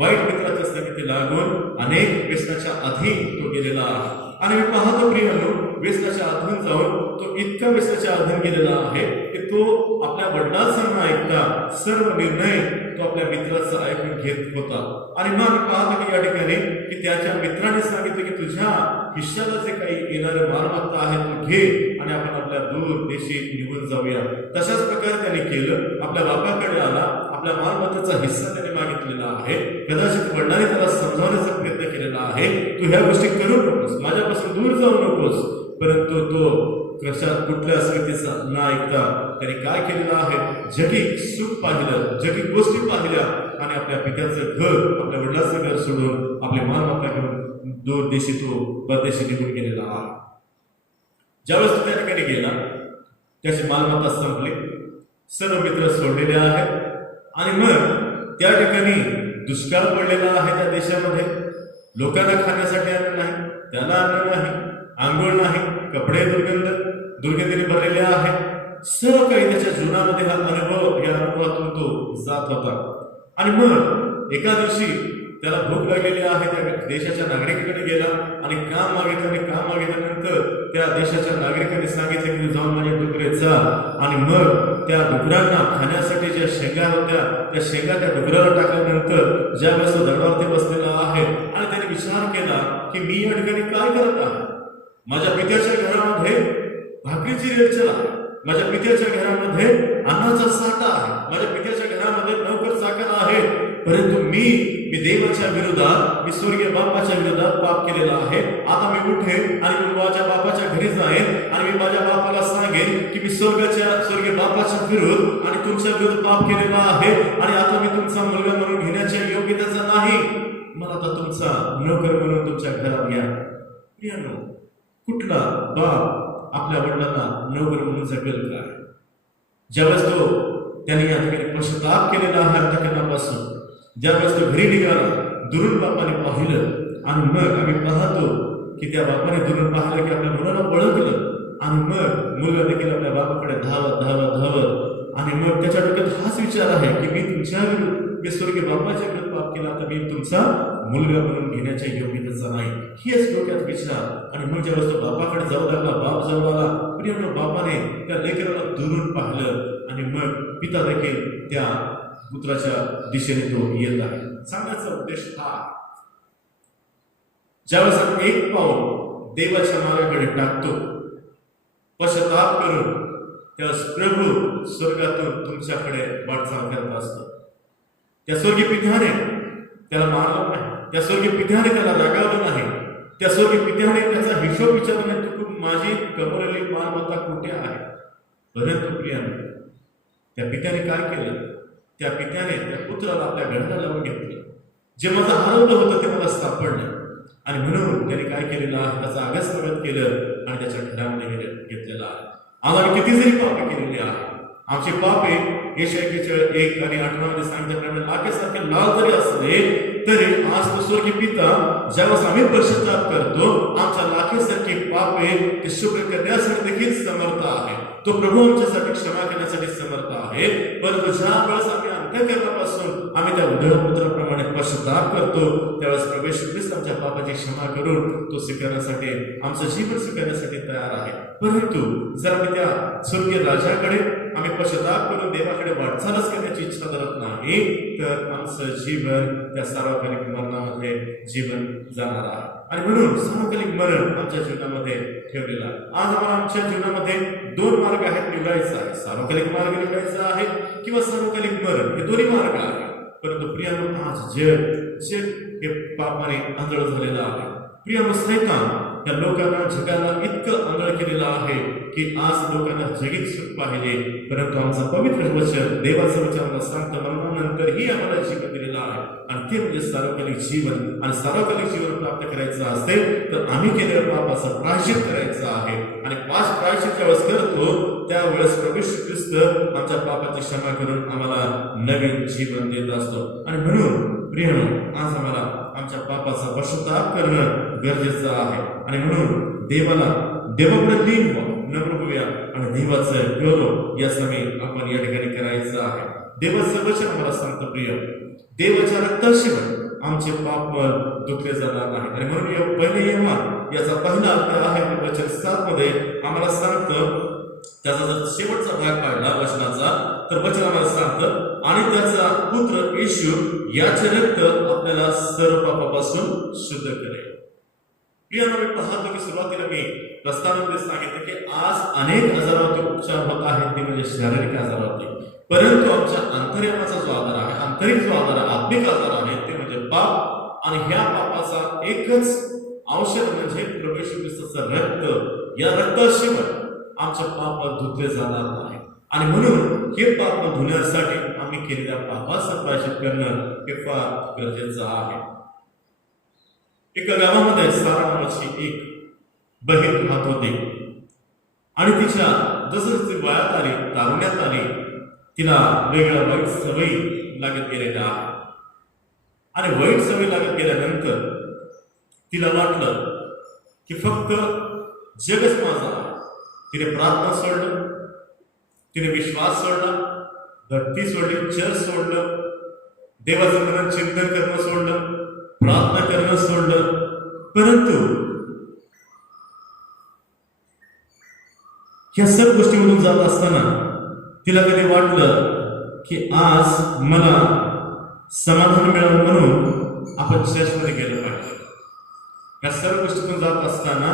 वाईट मित्राच्या संगती लागून अनेक व्यसनाच्या अधीन तो गेलेला आहे. आणि मी पाहतो प्रियानो, व्यसनाच्या अधीन जाऊन तो इतका व्यसनाच्या अधीन गेलेला आहे की तो आपल्या वडिलांचा न ऐकता सर्व निर्णय तो आपल्या मित्राचा ऐकून घेत होता. आणि मग पाहतो की या ठिकाणी की त्याच्या मित्राने सांगितले की तुझ्या हिश्श्याला जे काही येणारे मालमत्ता आहे तो घे आणि आपण आपल्या दूर देशी निघून जाऊया. तशाच प्रकारे त्याने केलं. आपल्या बापाकडे आला, आपल्या मालमत्तेचा हिस्सा त्याने मागितलेला आहे. कदाचित वडिलांनी त्याला समजावण्याचा प्रयत्न केलेला आहे, तू ह्या गोष्टी करू नकोस, माझ्यापासून दूर जाऊ नकोस. परंतु तो कशात कुठल्या स्थितीचा न ऐकता त्याने काय केलेलं आहे, जगिक सुख पाहिलं, जगिक गोष्टी पाहिल्या आणि आपल्या पित्याचं घर, आपल्या वडिलांचं घर सोडून आपले मालमत्ता घेऊन दूर देशी तो परदेशी निघून गेलेला आहे. ज्यावेळेस तो त्या ठिकाणी गेला, त्याची मालमत्ता संपली, सर्व मित्र सोडलेले आहेत आणि मग त्या ठिकाणी दुष्काळ पडलेला आहे. त्या देशामध्ये लोकांना खाण्यासाठी अन्न नाही, त्याला अन्न नाही, आंघोळ नाही, कपडे दुर्गंधीने भरलेले आहेत. सर्व काही त्याच्या जीवनामध्ये या अनुभवातून तो जात होता. आणि मग एका दिवशी त्याला भूक लागलेली आहे. त्या देशाच्या नागरिकाकडे गेला आणि काम मागितलं आणि काम मागितल्यानंतर त्या देशाच्या नागरिकांनी सांगितलं की जाऊन माझ्या डुकरे जा. आणि मग त्या डुकरांना खाण्यासाठी ज्या शेंगा होत्या त्या शेंगा त्या डुकराला टाकल्यानंतर ज्यावेळेस तो दगडावरती बसलेला आहे आणि त्याने विचार केला की मी या ठिकाणी काय करत आहे. माझ्या पित्याच्या घरामध्ये भाकरीची रेलचल आहे, माझ्या पित्याच्या घरामध्ये अन्नाचा साठा आहे, माझ्या पित्याच्या घरामध्ये नोकर चाकर आहे, परंतु मी देवाच्या विरोधात, मी स्वर्गीय बापाच्या विरोधात पाप केलेला आहे. आता मी उठेन आणि मी माझ्या बापाच्या घरी जाईन आणि मी माझ्या बापाला सांगेन की मी स्वर्गीय बापाच्या विरुद्ध आणि तुमच्या विरुद्ध पाप केलेला आहे आणि आता मी तुमचा मुलगा म्हणून घेण्याच्या योग्यतेचा नाही, मला आता तुमचा नोकर म्हणून तुमच्या घरात घ्या. प्रियानो, कुठला बाप आपल्या वडिलांना नोकर म्हणून जगेल काय? ज्यावेळेस त्याने या ठिकाणी पश्चाताप केलेला आहे अंतःकरणापासून, ज्यावेळेस तो घरी निघाला, दुरून बापाने पाहिलं आणि मग आम्ही पाहतो की त्या बापाने दुरून पाहिलं की आपल्या मुलाला ओळखलं आणि मग मुलगा देखील आपल्या बापाकडे धावत आणि मग त्याच्या डोक्यात हाच विचार आहे की मी तुमच्या विरुद्ध, मी स्वर्गीय बापाच्या विरुद्ध पाप केला, तर मी तुमचा मुलगा म्हणून घेण्याच्या योग्यतेचा नाही, हेच डोक्यात विचार. आणि मग ज्यावेळेस तो बापाकडे जाऊ लागला, बाप जाऊ लागला, प्रिय बापाने त्या लेकराला दुरून पाहिलं आणि मग पिता देखील त्या पुत्राच्या दिशेने तो येत आहे. सांगण्याचा उद्देश हा, ज्यावेळेस आपण एक पाऊल देवाच्या मार्गाकडे टाकतो पश्चाताप करून, त्यावेळेस प्रभू स्वर्गातून तुमच्याकडे वाटचाल करत असतो. त्या स्वर्गीय पित्याने त्याला मारलं नाही, त्या स्वर्गीय पित्याने त्याला रागावलं नाही, त्या स्वर्गीय पित्याने त्याचा हिशोब विचारला नाही की माझी कमवलेली मालमत्ता कुठे आहे. परंतु प्रियाने, त्या पित्याने काय केलं? त्या पित्याने त्या पुत्राला आपल्या गळ्याला लावून घेतलं. जे माझं हरवलं होतं ते मला सापडलं आणि म्हणून त्याने काय केलेलं आहे, त्याचा अगस्वागत केलं आणि त्याच्या घरामध्ये घेतलेला आहे. आज आम्ही किती जरी पापे केलेली आहे, आमचे पापे यशाया 1 आणि 8 मध्ये सांगितल्याप्रमाणे लाखेसारखे लाल जरी असले तरी आज तो स्वर्गीय पिता ज्यावेळेस आम्ही पश्चाताप करतो, आमच्या लाखेसारखे पापे ते शुभ्र करण्यासाठी देखील समर्थ आहे. तो प्रभू आमच्यासाठी क्षमा करण्यासाठी समर्थ आहे. परंतु ज्या वेळेस आम्ही अंतःकरणापासून आम्ही त्या उद्धळ पुत्राप्रमाणे पश्चाताप करतो, त्यावेळेस प्रभू येशू ख्रिस्त आमच्या पापाची क्षमा करून तो स्वीकारण्यासाठी, आमचं जीवन स्वीकारण्यासाठी तयार आहे. परंतु जर आम्ही त्या स्वर्गीय राजाकडे आम्ही पश्चाताप करून देवाकडे वाटचालच करण्याची इच्छा धरत नाही, तर आमचं जीवन त्या सार्वकालिक मरणामध्ये जीवन जाणार आहे. आणि म्हणून सार्वकालिक मरण आमच्या जीवनामध्ये ठेवलेला आहे. आज आम्हाला आमच्या जीवनामध्ये 2 मार्ग आहेत निवडायचा आहे. सार्वकालिक मार्ग निवडायचा आहे किंवा सार्वकालिक मरण, हे दोन्ही मार्ग आहेत. परंतु प्रियानो, आज जग हे पापाने आंधळ झालेलं आहे. प्रियानो, सैतान या लोकांना, जगाला इतकं आंधळ केलेलं आहे की आज लोकांना जगीत सुख पाहिले, परंतु आमचं पवित्र वचन, देवाचं वचन आम्हाला सांगतं मरणानंतरही आम्हाला जीवन दिलेलं आहे आणि ते म्हणजे सार्वकालिक जीवन. आणि सार्वकालिक जीवन प्राप्त करायचं असेल तर आम्ही केलेल्या पापाचं प्रायश्चित करायचं आहे आणि प्रायश्चित ज्यावेळेस करतो त्यावेळेस प्रभू येशू ख्रिस्त आमच्या पापाची क्षमा करून आम्हाला नवीन जीवन देत असतो. आणि म्हणून प्रियानो, आज आम्हाला आमच्या पापाचा पश्चाताप करणं गरजेचं आहे. आणि म्हणून देवाकडे लीन नम्र होऊया आणि देवाचं गौरव या समय आपण या ठिकाणी करायचं आहे. देवाचं वचन आम्हाला सांगतं, प्रिय, देवाच्या रक्ताशिवाय आमचे पाप धुतले जाणार नाही. आणि म्हणून पहिले यमान याचा पहिला अध्याय आहे वचन 7 मध्ये आम्हाला सांगतं, त्याचा जर शेवटचा भाग पाहिला वचनाचा तर वचन आम्हाला सांगतं, आणि त्याचा पुत्र येशू याचे रक्त आपल्याला सर्व पापापासून शुद्ध करेल. प्रियानो, पाहतो की सुरुवातीला मी प्रस्तावनेमध्ये सांगितलं की आज अनेक आजारावरती उपचार होत आहेत, ते म्हणजे शारीरिक आजारावरती. परंतु आमच्या अंतर्यामाचा जो आजार आहे, आंतरिक जो आजार आहे, आत्मिक आजार आहे, ते म्हणजे पाप. आणि ह्या पापाचा एकच औषध म्हणजे प्रभू येशू ख्रिस्ताचं रक्त. या रक्ताशिवाय आमचे पाप धुतले जाणार नाही. आणि म्हणून हे पाप धुण्यासाठी आम्ही केलेल्या पापाचं प्रायश्चित करणं हे फार गरजेचं आहे. एका गावामध्ये सारा नावाची एक बहीण राहत होती आणि तिच्या जसं ती वयात आली, तारुण्यात आली, तिला वेगळ्या वाईट सवयी लागत गेलेल्या आणि वाईट सवयी लागत गेल्यानंतर तिला वाटलं की फक्त जगच माझा आहे. तिने प्रार्थना सोडलं, तिने विश्वास सोडला, भक्ती सोडली, चर्च सोडलं, देवाचं मनन चिंतन करणं सोडलं, प्रार्थना करणं सोडलं. परंतु ह्या सर्व गोष्टीमधून जात असताना तिला कधी वाटलं की आज मला समाधान मिळावं म्हणून आपण चर्चमध्ये गेलं पाहिजे. या सर्व गोष्टीतून जात असताना,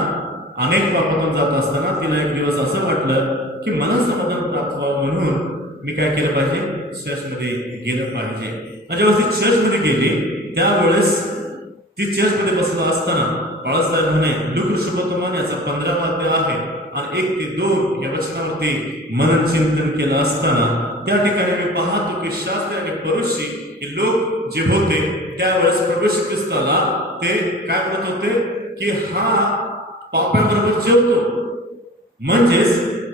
अनेक पापातून जात असताना तिला एक दिवस असं वाटलं की मला समाधान प्राप्त व्हावं म्हणून मी काय केलं पाहिजे, चर्चमध्ये गेलं पाहिजे. आणि जेव्हा ती चर्चमध्ये गेली त्यावेळेस ती चर्चमध्ये बसला असताना बाळासाहेब म्हणे लूक शुभवर्तमान याचा 15वा अध्याय आहे आणि 1 ते 2 या वचनामध्ये मनन चिंतन केलं असताना त्या ठिकाणी मी पाहतो की शास्त्री आणि फरीसी हे लोक जे होते त्यावेळेस प्रभू येशू ख्रिस्ताला ते काय म्हणत होते की हा पाप्यांबरोबर जेवतो, म्हणजेच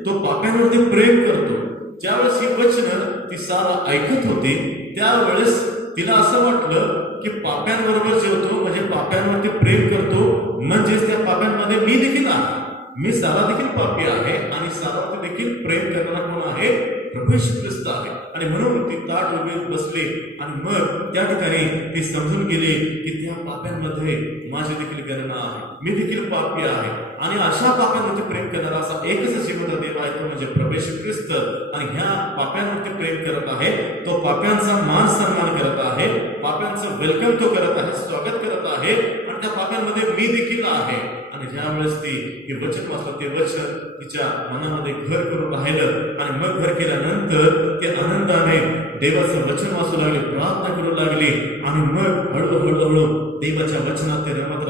तो पाप्यांवरती प्रेम करतो. ज्यावेळेस ही वचनं ती सारा ऐकत होती त्यावेळेस तिला असं वाटलं की पाप्यांबरोबर जेवतो म्हणजे पाप्यांवरती प्रेम करतो, म्हणजेच त्या पाप्यांमध्ये मी देखील आहे, मी सारा देखील पापी आहे आणि सारावरती देखील प्रेम करणारा कोण आहे, प्रभू येशू ख्रिस्त आहे. आणि म्हणून ती ताट उभी बसली आणि मग त्या ठिकाणी ती समजून गेली की त्या पाप्यांमध्ये माझी देखील गणना आहे, मी देखील पापी आहे आणि अशा पाप्यांवरती प्रेम करणारा असा एकच जिवंत देव आहे तो म्हणजे प्रभू येशू ख्रिस्त. आणि ह्या पाप्यांवरती प्रेम करत आहे, तो पाप्यांचा मान सन्मान करत आहे, पाप्यांचं वेलकम तो करत आहे, स्वागत करत आहे आणि त्या पाप्यांमध्ये मी देखील आहे. आणि ज्यावेळेस ती हे वचन वाचलं ते वचन तिच्या मनामध्ये घर करून राहिलं आणि मग घर केल्यानंतर ते आनंदाने देवाचं वचन वाचू लागले, प्रार्थना करू लागली आणि मग हळूहळू देवाच्या वचनात ते रमत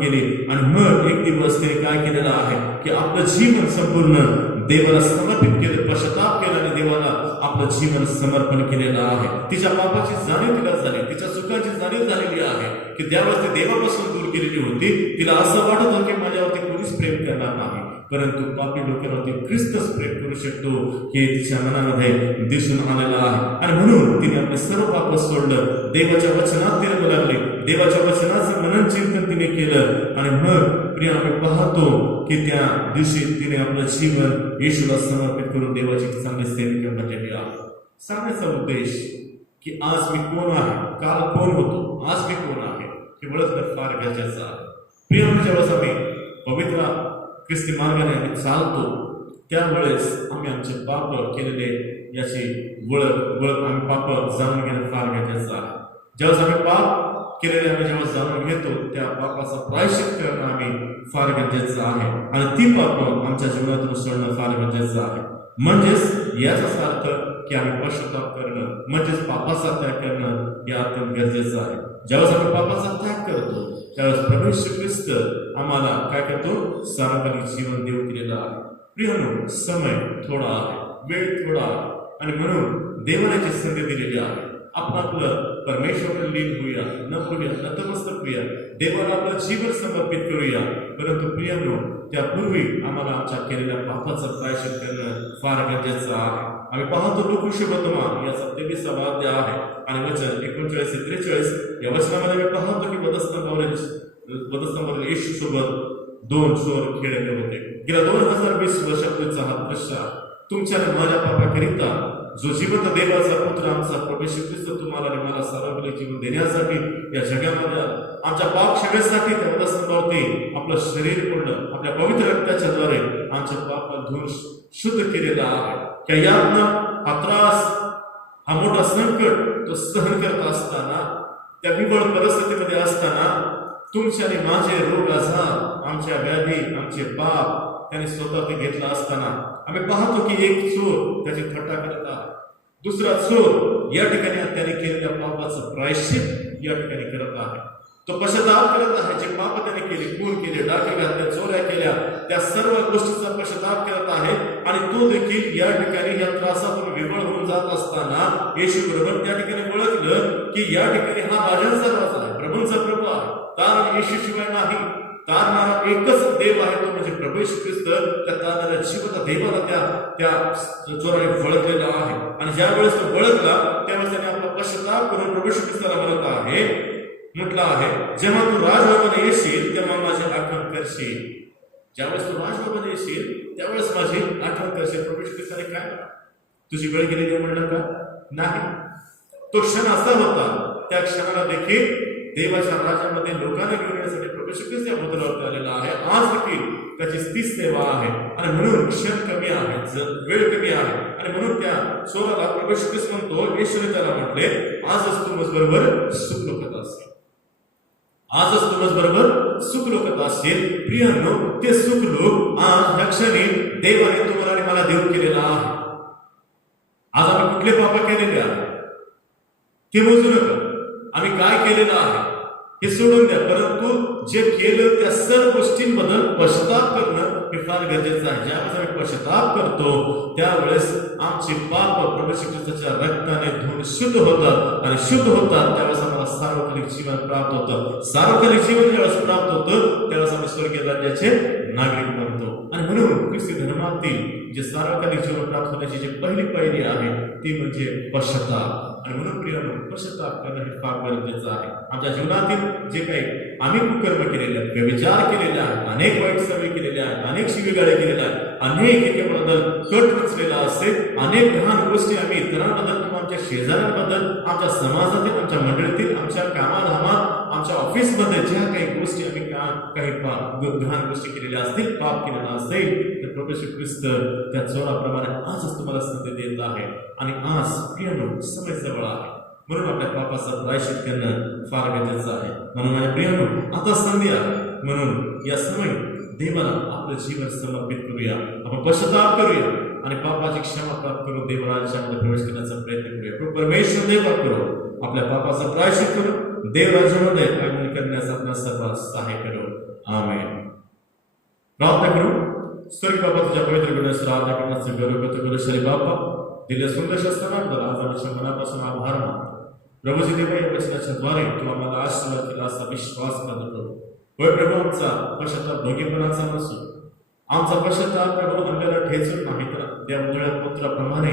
गेली. आणि मग एक दिवस ते काय केलेलं आहे की आपलं जीवन संपूर्ण देवाला समर्पित केलं, पश्चाताप केला आणि देवाला आपलं जीवन समर्पण केलेलं आहे. तिच्या पापाची जाणीव तिला झाली, तिच्या चुकांची जाणीव झालेली आहे की त्यावेळेस ती देवापासून दूर केलेली होती. तिला असं वाटत होतं की माझ्यावरती कोणीच प्रेम करणार नाही, परंतु पापी लोकांवरती ख्रिस्तच प्रेम करू शकतो हे तिच्या मनामध्ये दिसून आलेलं आहे. आणि म्हणून तिने आपले सर्व पाप सोडलं, देवाच्या वचनात ती रमू लागली, देवाच्या वचनाचं मनन चिंतन तिने केलं आणि मग प्रिय आम्ही पाहतो की त्या दिवशी तिने आपलं जीवन येशूला समर्पित करून देवाची चांगली सेविका बनलेली आहे. सांगण्याचा उद्देश की आज मी कोण आहे, काल कोण होतो, आज मी कोण आहे हे ओळखणं फार गरजेचं आहे. प्रिय ज्यावेळेस आम्ही पवित्र ख्रिस्ती मार्गाने आम्ही चालतो त्यावेळेस आम्ही आमचे पाप केलेले याची ओळख आम्ही पाप जाणून घेणं फार गरजेचं आहे. ज्यावेळेस आम्ही पाप केलेले आम्ही जेव्हा जाणून घेतो त्या पापाचा प्रायश्चित करणं आम्ही फार गरजेचं आहे आणि ती पाप आमच्या जीवनातून सोडणं फार गरजेचं आहे. म्हणजेच याचाच अर्थ की आम्ही पश्चाताप करणं म्हणजेच पापाचा त्याग करणं हे अत्यंत गरजेचं आहे. ज्यावेळेस आम्ही पापाचा त्याग करतो त्यावेळेस प्रभू येशू ख्रिस्त आम्हाला काय करतो, सार्वकालिक जीवन देऊ केलेलं आहे. प्रियनो, समय थोडा आहे, वेळ थोडा आहे आणि म्हणून देवाने संधी दिलेली आहे. आपण आपलं परमेश्वराला लीन होऊया, न बोलूया, नतमस्तक होऊया, देवाला आपलं जीवन समर्पित करूया. परंतु प्रियनो, त्यापूर्वी आम्हाला आमच्या केलेल्या पापाचं प्रायश्चित करणं फार गरजेचं आहे. आम्ही पाहतो लूक शुभवर्तमान याचा 23वा अध्याय आहे आणि वचन 39 ते 43 या वचनामध्ये मी पाहतो की वधस्तंभावरील येशू सोबत 2 चोर खेळले होते. गेल्या 2020 वर्षापूर्वीचा हा दृश्य तुमच्या माझ्या पापाकरिता जो जिवंत देवाचा पुत्र आमचा प्रभू येशू ख्रिस्त तुम्हाला आणि मला सार्वकालिक जीवन देण्यासाठी या जगामध्ये आमच्या पाप क्षमेसाठी त्या वधस्तंभावरती आपलं शरीर पडलं, आपल्या पवित्र रक्ताच्या द्वारे आमचे पाप धुवून शुद्ध केलेलं आहे. त्या यातनं हा त्रास, हा मोठा संकट तो सहन करत असताना, त्या विबळ परिस्थितीमध्ये असताना तुमचे आणि माझे रोग आजार, आमच्या व्याधी, आमचे पाप त्याने स्वतः ते घेतला असताना आम्ही पाहतो की एक चोर त्याची थट्टा करत आहे, दुसरा चोर या ठिकाणी त्याने केलेल्या पापाचं प्रायश्चित या ठिकाणी करत आहे. तो पश्चाताप करत आहे, जे पाप त्याने केले, खून केले, डाके घातले, चोऱ्या केल्या, त्या सर्व गोष्टीचा पश्चाताप करत आहे आणि तो देखील या ठिकाणी या त्रासातून विवळ होऊन जात असताना येशू बरोबर त्या ठिकाणी ओळखलं की या ठिकाणी हा राजांचा राजा आहे, प्रभूंचा प्रभू आहे. कारण येशूची एकच देव आहे, तो म्हणजे प्रभू येशू ख्रिस्त. त्या तारणाऱ्या जिवंत देवाला त्या चोराने ओळखलेला आहे. आणि ज्या वेळेस तो ओळखला त्यावेळेस त्याने आपला पश्चाताप करून प्रभू येशू ख्रिस्ताला म्हटलं आहे, जेव्हा तू राजभवन येशील तेव्हा माझी आठवण करशील. ज्यावेळेस तू राजभवन येशील त्यावेळेस माझी आठवण करशील. प्रभू येशू ख्रिस्ताने काय तुझी वेळ गेली ते म्हणलं का? नाही. तो क्षण असा होता, त्या क्षणाला देखील देवाच्या राज्यामध्ये लोकांना घेऊन येण्यासाठी प्रभू येशू ख्रिस्त या पृथ्वीवरती आलेला आहे. आज देखील त्याची तीच सेवा आहे. आणि म्हणून क्षण कमी आहे, वेळ कमी आहे. आणि म्हणून त्या चोराला प्रभू येशू ख्रिस्त म्हणतो, येशूने त्याला म्हटले, आजच तू माझ्याबरोबर सुख लोकत असशील. आजच तू माझ्याबरोबर सुख लोकत असशील. प्रियांनो, ते सुख लोक आज ह्या क्षणी देवाने तुम्हाला आणि मला देऊ केलेला आहे. आज आम्ही कुठले पाप केलेले आहे ते मोजू नका. आम्ही काय केलेलं आहे हे सोडून द्या. परंतु जे केलं त्या सर्व गोष्टींबद्दल पश्चाताप करणं हे फार गरजेचं आहे. ज्यावेळेस आम्ही पश्चाताप करतो त्यावेळेस आमचे पाप प्रभू येशू ख्रिस्ताच्या रक्ताने धुवून शुद्ध होतात. आणि शुद्ध होतात त्यावेळेस आम्हाला सार्वकालिक जीवन प्राप्त होतं. सार्वकालिक जीवन ज्यावेळेस प्राप्त होतं त्यावेळेस आम्ही स्वर्गीय राज्याचे नागरिक बनतो. आणि म्हणून ख्रिस्ती धर्मातील जे सार्वकालिक जीवन प्राप्त होण्याची जी पहिली पायरी आहे ती म्हणजे पश्चाताप. आणि म्हणून प्रियांनो, पश्चाताप करणं हे फार गरजेचं आहे. आमच्या जीवनातील जे काही आम्ही कुकर्म केलेले आहेत, व्यभिचार केलेले आहेत, अनेक वाईट सवयी केलेल्या आहेत, अनेक शिवीगाळी केलेल्या आहेत, अनेक एकेबद्दल कट रचलेला असेल, अनेक घाण गोष्टी आम्ही इतरांबद्दल किंवा आमच्या शेजाऱ्यांबद्दल, आमच्या समाजातील, आमच्या मंडळीतील, आमच्या कामाधामात, आमच्या ऑफिसमध्ये ज्या काही गोष्टी आम्ही काही घाण गोष्टी केलेल्या असतील, पाप केलेला असेल, तर प्रभू येशू ख्रिस्त त्या चोराप्रमाणे आजच तुम्हाला संधी देत आहे. आणि आज प्रियांनो, समय जवळ आहे. म्हणून आपल्या पापाचं प्रायश्चित करणं फार गरजेचं आहे. म्हणून माझ्या प्रियांनो, आता संधी आहे. म्हणून या समय देवाला आपलं जीवन समर्पित करूया. आपण पश्चाताप करूया आणि पापाची क्षमा प्राप्त करून देवराज्यामध्ये प्रवेश करण्याचा प्रयत्न करूया. परमेश्वर देवाकडून आपल्या पापाचं प्रायश्चित करून देवराज्यामध्ये आगमन करण्याचा आपला सर्व सहाय्य करू. आमेन. प्रार्थना करू. स्वर्गीय बाबा, तुझ्या पवित्र गुणाची आराधना करण्याचे गौरव करू. शरी बाबा, दिल्या सुंदर शास्त्राबद्दल आज आमच्या मनापासून आभार मानतो. प्रभूजी देवा, या वचनाच्या द्वारे तू आम्हाला आशीर्वाद केला असा विश्वास करतो. होय प्रभू, आमचा पश्चाताप ढोंगीपणाचा नसो. आमचा पश्चाताप प्रभू आपल्याला ठेचून नाही, तर त्या उजळ्या पुत्राप्रमाणे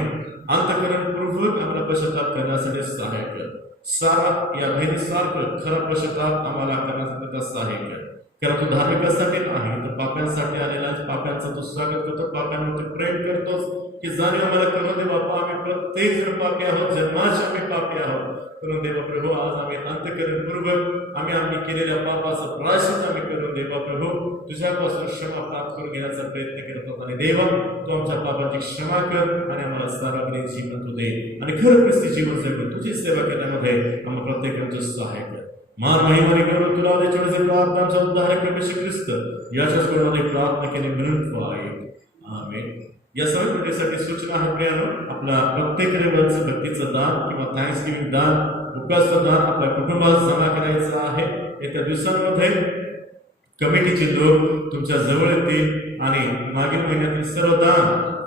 अंतःकरणपूर्वक आम्हाला पश्चाताप करण्यासाठी सहाय्य कर. सारा या भेदीसारखं खरा पश्चाताप आम्हाला करण्यासाठी सहाय्य कर. कारण तू धार्मिकासाठी नाही तर पाप्यांसाठी आलेला, पाप्यांचा तू स्वागत करतो, पाप्यांवरती प्रेम करतोस. की जाणीव आम्हाला करून दे बाप्पा, आम्ही प्रत्येक जण पापी आहोत, जन्माचे आम्ही पापी आहोत. करून दे प्रभू, आज आम्ही अंतःकरणपूर्वक आम्ही केलेल्या पापाचं प्रायश्चित आम्ही करून दे प्रभू. तुझ्यापासून क्षमा प्राप्त करून घेण्याचा प्रयत्न करत आहोत. आणि देवा, तू आमच्या पापाची क्षमा कर आणि आम्हाला सार्वजनिक जीवन तू दे. आणि खरं ख्रिस्ती जीवन जगून तुझी सेवा करण्यामध्ये आम्हाला प्रत्येकाचं सहाय्य कर. मान महिमाने करून तुला त्याच्यामध्ये प्रार्थना आमचा उद्धारक प्रभू येशू ख्रिस्त याच्याच कोणामध्ये प्रार्थना केली म्हणून आमेन. या सर्व कृतीसाठी सूचना आहे प्रियांनो, आपला प्रत्येक रविवारचं भक्तीचं दान किंवा थँक्सगिव्हिंग दान, उपवासचं दान आपल्या कुटुंबात जमा करायचं आहे. येत्या दिवसांमध्ये कमिटीचे लोक तुमच्या जवळ येतील आणि मागील महिन्यातील सर्व दान,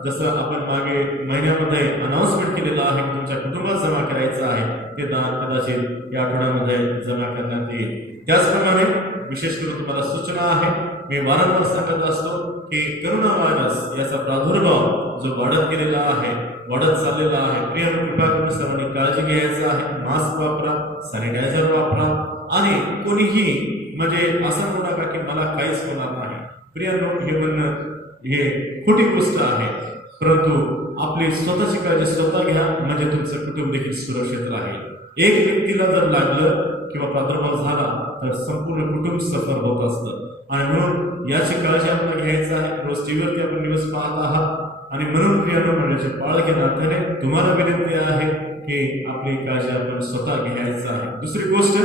जसं आपण मागे महिन्यामध्ये अनाउन्समेंट केलेलं आहे की तुमच्या कुटुंबात जमा करायचं आहे, ते दान कदाचित या आठवड्यामध्ये जमा करण्यात येईल. त्याचप्रमाणे विशेष करून तुम्हाला सूचना आहे, मी वारंवार सांगत असतो की करोना व्हायरस याचा प्रादुर्भाव जो वाढत गेलेला आहे, वाढत चाललेला आहे. प्रियांनो, कृपा करून सर्वांनी काळजी घ्यायचं आहे. मास्क वापरा, सॅनिटायझर वापरा आणि कोणीही म्हणजे असं म्हणू नका की मला काहीच होणार नाही. प्रियांनो, हे म्हणणं हे खोटी गोष्ट आहे. परंतु आपली स्वतःची काळजी स्वतः घ्या, म्हणजे तुमचं कुटुंब देखील सुरक्षित राहील. एक व्यक्तीला जर लागलं किंवा प्रादुर्भाव झाला तर संपूर्ण कुटुंब सफर होत असतं. आणि म्हणून याची काळजी आपल्याला घ्यायचं आहे. रोज टीव्हीवरती आपण न्यूज पाहत आहात आणि म्हणून प्रियांनो, म्हणजे पाळखे नात्याने तुम्हाला विनंती आहे की आपली काळजी आपण स्वतः घ्यायचं आहे. दुसरी गोष्ट,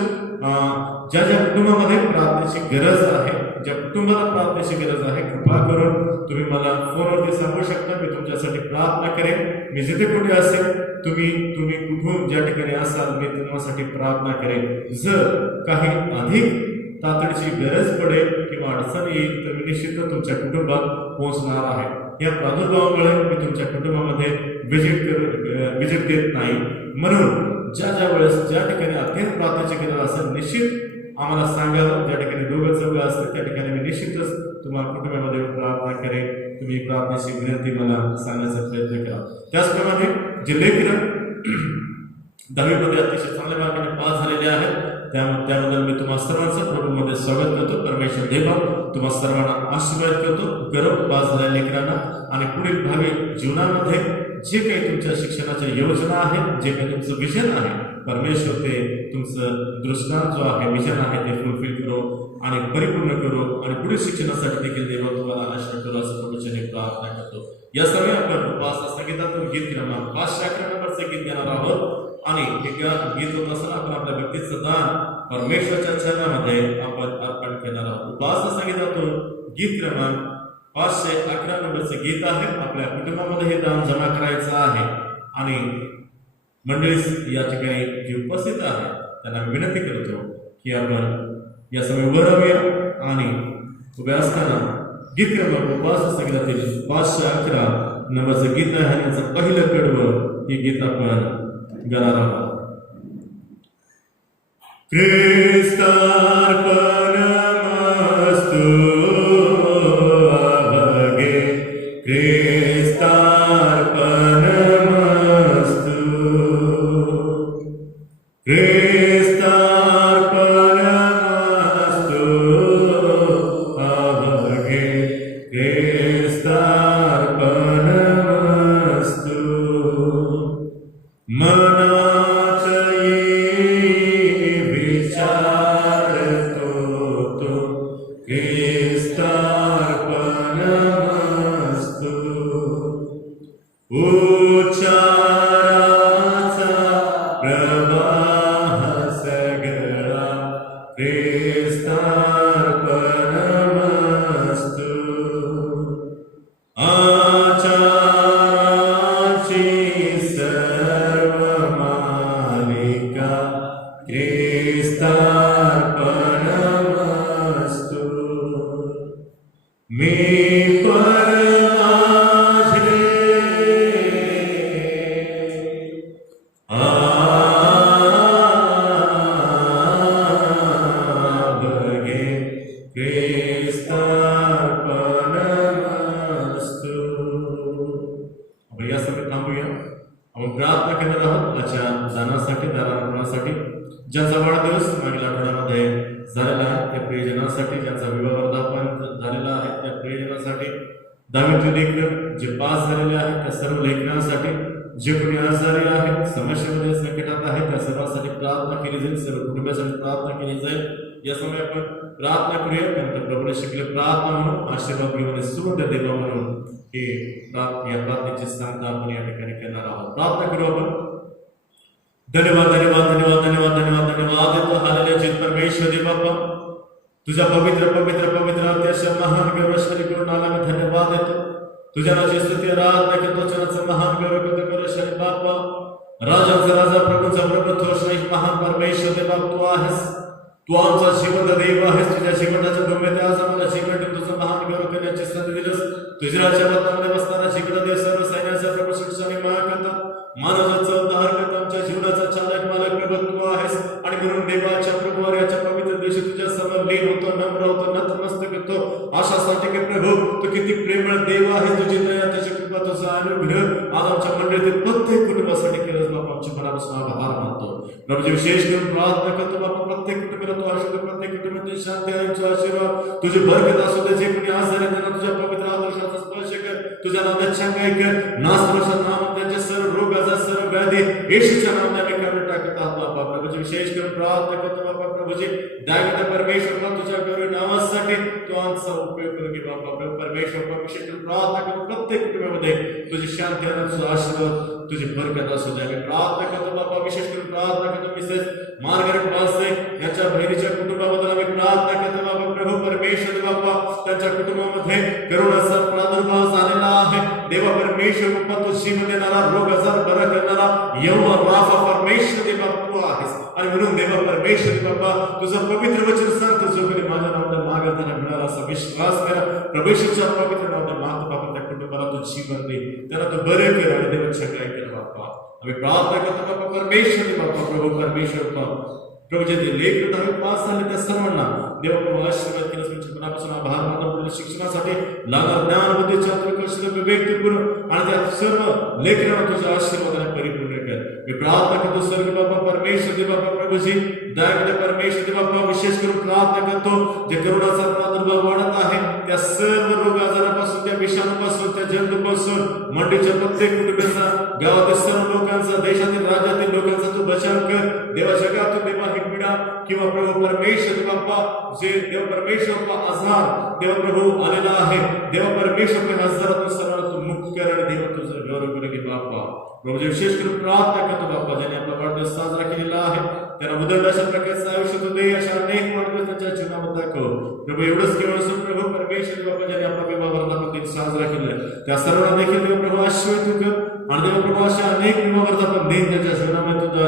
ज्या ज्या कुटुंबामध्ये प्रार्थनेची गरज आहे, ज्या कुटुंबाला प्रार्थनेची गरज आहे, कृपा करून तुम्ही मला फोनवरती सांगू शकता. मी तुमच्यासाठी प्रार्थना करेन. मी जिथे कुठे असेल, तुम्ही कुठून ज्या ठिकाणी असाल, मी तुम्हासाठी प्रार्थना करेन. जर काही अधिक तातडीची गरज पडेल किंवा अडचण येईल तर मी निश्चित तुमच्या कुटुंबात पोहोचणार आहे. या प्रादुर्भावामुळे मी तुमच्या कुटुंबामध्ये विजिट देत नाही. म्हणून ज्या वेळेस ज्या ठिकाणी अत्यंत प्रार्थनेची गरज असेल, निश्चित आम्हाला सांगावं. ज्या ठिकाणी दोघं चौघं असते त्या ठिकाणी मी निश्चितच तुम्हाला कुटुंबामध्ये येऊन प्रार्थना करेन. तुम्ही प्रार्थनेची विनंती मला सांगण्याचा प्रयत्न करा. त्याचप्रमाणे जे लेकरं 10वी मध्ये अतिशय चांगल्या मार्गाने पास झालेले आहेत त्याबद्दल मी तुम्हा सर्वांचं प्रभूमध्ये स्वागत करतो. परमेश्वर देवा तुम्हा सर्वांना आशीर्वाद करतो. गरम पास झालेल्या लेकरांना आणि पुढील भावी जीवनामध्ये जे काही तुमच्या शिक्षणाच्या योजना आहेत, जे काही तुमचं विजन आहे, परमेश्वर ते तुमचं दृष्टांत जो आहे, विजन आहे ते फुलफिल करो आणि परिपूर्ण करो आणि पुढील शिक्षणासाठी देखील देवा तुम्हाला आशीर्वाद करो असं प्रभूचे प्रार्थना करतो. या सगळे आपण उपासना संगीतातून गीत क्रमांक 511 नंबरचं गीत घेणार आहोत आणि हे गीत होत असताना आपण आपल्या व्यक्तीचं दान परमेश्वराच्या चरणामध्ये आपण अर्पण करणार आहोत. उपासना संगीतातून गीत क्रमांक 511 नंबरचं गीत आहे. आपल्या कुटुंबामध्ये हे दान जमा करायचं आहे आणि मंडळी या ठिकाणी जी उपस्थित आहे त्यांना विनंती करतो की आपण या समय उभं राहूया आणि उभ्या असताना गीत क्रमांक उपासना संगीतातील 511 नंबरचं गीत आहे आणि याचं पहिलं कडवं हे गीत आपण गाणार आहोत. ख्रिस्तार्पणमस्तु अभगे ख्रिस्तार्पणमस्तु ख्रिस्तार्पणमस्तु अभगे ख्रिस्तार्पणमस्तु मनात ये विचार तो ख्रिस्तार्पणमस्तु उच्चाराचा प्रवाह सगळा ख्रिस्तार्पणमस्तु आचाराची ख्रिस्तार्पणमस्तु मी परमाझे आभगे ख्रिस्तार्पणमस्तु. आपण या सगळं थांबूया. आपण प्रार्थना करणार आहोत आजच्या दानासाठी, दानार्पणासाठी. ज्यांचा वाढदिवस मागील आठवड्यामध्ये झालेला आहे त्या प्रियजनांसाठी, ज्यांचा विवाह वर्धापन झालेला आहे त्या प्रियजनांसाठी, 10वी लेकर जे पास झालेले आहेत त्या सर्व लेकरांसाठी, जे कोणी आजारी आहेत, समस्येमध्ये संकटात आहेत त्या सर्वांसाठी प्रार्थना केली जाईल. सर्व कुटुंबासाठी प्रार्थना केली जाईल. या समय आपण प्रार्थना करूया. नंतर प्रभूने शिकले प्रार्थना म्हणून आशीर्वाद घेऊन सुरुवात देवा म्हणून हे या प्रार्थनेची सांगता आपण या ठिकाणी करणार आहोत. प्रार्थना करू आपण. धन्यवाद धन्यवाद धन्यवाद धन्यवाद धन्यवाद धन्यवाद देतो हालेलुया जित परमेश्वरी बाप्पा तुझ्या पवित्र पवित्र पवित्र अत्याशा महान गौरवशाली करून आम्ही धन्यवाद देतो. तुझ्या नावाची स्तुती आराधना करतो. वचनाचं महान गौरव करतो गौरवशाली बाप्पा, राजाचा राजा, प्रभूचा प्रभू, तो श्रेष्ठ महान परमेश्वर देवा तू आहेस. तू आमचा जिवंत देव आहेस. तुझ्या जीवनाच्या गम्यते आज आम्हाला जीवन तुझं महान गौरव करण्याची संधी दिलीस. तुझ्या राज्यामध्ये बसताना जिकडे देव सर्व सैन्याचा प्रभू शिक्षणी महाकर्ता, मानवाचा उद्धार करता, आमच्या जीवनाचा चालक मालक प्रभू तू आहेस. आणि म्हणून देवाच्या प्रभू याच्या पवित्र दिवशी तुझ्या समोर लीन होतो, नम्र होतो, नतमस्तक होतो आशासाठी की प्रभू तू किती प्रेमळ देव आहे. तुझी दया, तुझी कृपा, तुझा अनुग्रह आज आमच्या मंडळीतील प्रत्येक कुटुंबासाठी केलं बाबा. आमच्या मनापासून आभार मानतो प्रभूजी. विशेष करून प्रार्थना करतो बाबा प्रत्येक कुटुंबाला तू आशीर्वाद, प्रत्येक कुटुंबाची शांती आणि आशीर्वाद, तुझी बरकत असू दे. जे कोणी आजारी त्यांना तुझ्या पवित्र आदर्शाचा स्पर्श कर, तुझ्या नावाच्या काय कर, नासमोरच्या नावात त्यांचे सर्व रोग आजार सर्व व्याधी येशूच्या नावाने काढून टाकत आहात बाबा. प्रभूजी विशेष करून प्रार्थना करतो बाबा. प्रभूजी दायित्व परमेश्वर तुझ्या गौरव नावासाठी तू आमचा उपयोग करून घे बाबा. परमेश्वर विशेष करून प्रार्थना करतो प्रत्येक कुटुंबामध्ये तुझी शांती आणि तुझा आशीर्वाद, तुझी बरकत असू दे. आम्ही प्रार्थना करतो बाबा. विशेष करून प्रार्थना करतो मिसेस मार्गरेट बासे यांच्या बहिणीच्या कुटुंबाबद्दल आम्ही प्रार्थना करतो बाबा. प्रभू परमेश्वर बाबा त्यांच्या कुटुंबामध्ये करोनाचा प्रादुर्भाव झालेला आहे. देवा परमेश्वर बाप्पा तो जीवन देणारा, रोग आजार बरा करणारा यहोवा राफा परमेश्वर देवा तू आहेस. आणि म्हणून देवा परमेश्वर बाप्पा तुझं पवित्र वचन सांगतो जो कोणी माझ्या नावाने मागेल त्यांना मिळाला असा विश्वास करा. परमेश्वरच्या पवित्र नावाने मागतो बाबा त्या कुटुंबाला तू जीवन दे, त्यांना तू बरे कर आणि देवाच्या काय कर बाप्पा. आम्ही प्रार्थना करतो बाबा परमेश्वर बाप्पा. प्रभू परमेश्वर बाप्पा प्रभू जे लेकर 10वी पास झाले त्या सर्व प्रभूसाठी लागणार ज्ञान बुद्धी चातुर्य कौशल्य विवेकपूर्ण आणि त्या सर्व लेखनाला तुझ्या आशीर्वादाने परिपूर्ण कर. मी प्रार्थना करतो स्वर्ग बाबा परमेश्वर देव बाबा प्रभूजी दयाकडे परमेश्वर देव बाबा विशेष करून प्रार्थना करतो जे करोनाचा प्रादुर्भाव वाढत आहे त्या सर्व रोग आजारापासून त्या विषाणूपासून त्या जंतूपासून मंडळीच्या प्रत्येक कुटुंबाचा गावातील सर्व लोकांचा देशातील राज्यातील लोकांचा तू बचाव कर. देवा जगातून देवा हे पिढा किंवा प्रभू परमेश्वर बाप्पा जे देव परमेश्वर बाप्पा आजार देव प्रभू आलेला आहे देव परमेश्वर आजारातून सर्वांना तू मुक्त कर आणि देवा तुझं गौरव कर की बाप्पा प्रभू विशेष करून प्रार्थना करतो बाप्पा ज्याने आपला वाढदिवस साजरा केलेला आहे त्यांना उदंड अशा प्रकारचं आयुष्य तू दे. अशा अनेक वाढदिवस त्यांच्या जीवनामध्ये दाखव प्रभू. एवढंच केवळ असून प्रभू परमेश्वर बाप्पा ज्याने आपला विवाह वर्धापन साजरा केला त्या सर्वांना देखील देव प्रभू आशीर्वाद कर आणि देव प्रभू अशा अनेक विवाह वर्धापन दिन त्यांच्या जीवनामध्ये तुझा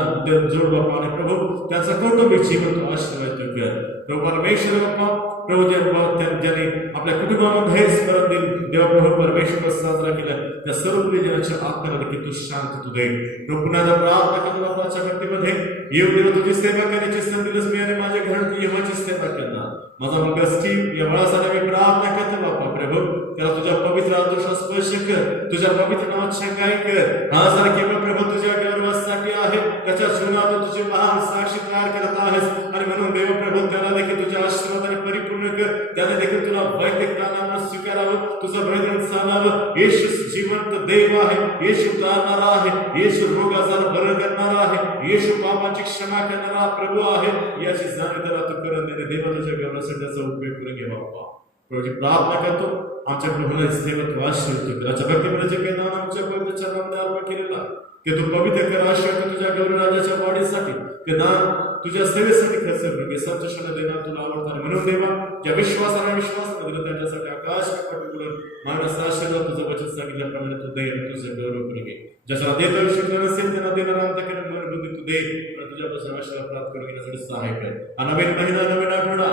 जोड बाप्पा आणि प्रभू त्यांचा कौटुंबिक जीवन तू आशीर्वाद कर. प्रभू परमेश्वर बाप्पा प्रभू ज्याने आपल्या कुटुंबामध्ये स्मरण दिन देवा प्रभू परमेश्वर साजरा केला त्या सर्व प्रियजनाच्या आत्म्याला देखील तू शांती तू दे. प्रभू पुन्हा प्रार्थना करतो बाप्पाच्या भक्तीमध्ये येऊ देवा तुझी सेवा करण्याची संधी दिवस मी आणि माझ्या घरात यहोवाची सेवा करणार. माझा मुलगा स्टीव या बाळासाठी मी प्रार्थना करतो बाप्पा प्रभू त्याला तुझ्या पवित्र आदर्शा स्पर्श कर तुझ्या पवित्र नावाची गाय कर. आज केवळ प्रभू तुझ्या गौरवासाठी आहे त्याच्या जीवनात तुझे महान साक्षी तयार करत आहेस आणि म्हणून देव प्रभू त्याला देखील तुझ्या आशीर्वादाने परिपूर्ण कर. त्याने देखील तुला वैदिक नामानं स्वीकारावं तुझं वैद्य चालावं. येशू जिवंत देव आहे. येशू तारणारा आहे. येशू रोग आजार बरं करणारा आहे. येशू पापाची क्षमा करणारा प्रभू आहे. याची जाणीव त्याला तू करून देणे देवा तुझ्या गौरवासाठी त्याचा उपयोग करून घे बाप्पा. प्रभूची प्रार्थना करतो आमच्या प्रभूला सेवा तू आशीर्वाद कर. आजच्या भक्तीमध्ये जे काही नाम आमच्या पवित्र चरणांमध्ये अर्पण केलेला ते तू पवित्र कर. आशीर्वाद तुझ्या गौरव राज्याच्या वाढीसाठी ते दान तुझ्या सेवेसाठी खर्च कर. हे संतोषाने देणार तुला आवडतात म्हणून देवा ज्या विश्वासाने विश्वास दिला त्यांच्यासाठी आकाश पटकुलन मानस आशीर्वाद तुझं वचन सांगितल्याप्रमाणे तू दे आणि तुझं गौरव करून घे. ज्याला देतो शिकलं नसेल त्यांना देणार आमच्याकडे मन बुद्धी तू दे आणि तुझ्यापासून आशीर्वाद प्राप्त करून घेण्यासाठी सहाय्य कर. नवीन महिना नवीन आठवडा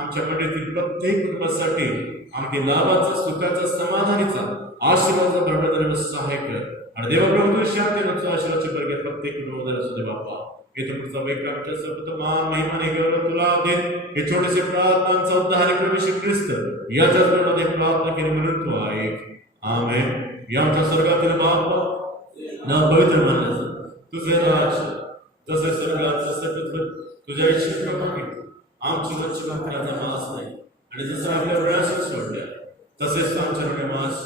आमच्या मंडळीतील प्रत्येक कुटुंबासाठी आमची लाभाचा सुखाचा समाधानीचा आशीर्वादाचा भरभर देण्यास सहाय्य कर. आणि देवा प्रभू तुझी शांती आणि आशीर्वादाची बरकत प्रत्येक कुटुंबामध्ये असू दे बाप्पा. येतो पुढचा वेग आमच्या सर्व मान महिमाने गौरव तुला दे. हे छोटेसे प्रार्थनांचा उद्धार प्रभू ख्रिस्त याच्याच मध्ये प्रार्थना केली म्हणून तू ऐक. आमेन. या आमच्या स्वर्गातील बाप्पा ना पवित्र मानलं तुझे राज जसे स्वर्गात तसे पृथ्वीत तुझ्या इच्छेप्रमाणे आमची वरची भाकऱ्याचा मास नाही आणि जसं आपल्या वेळाशी सोडल्या तसेच तू आमच्या ऋणे मास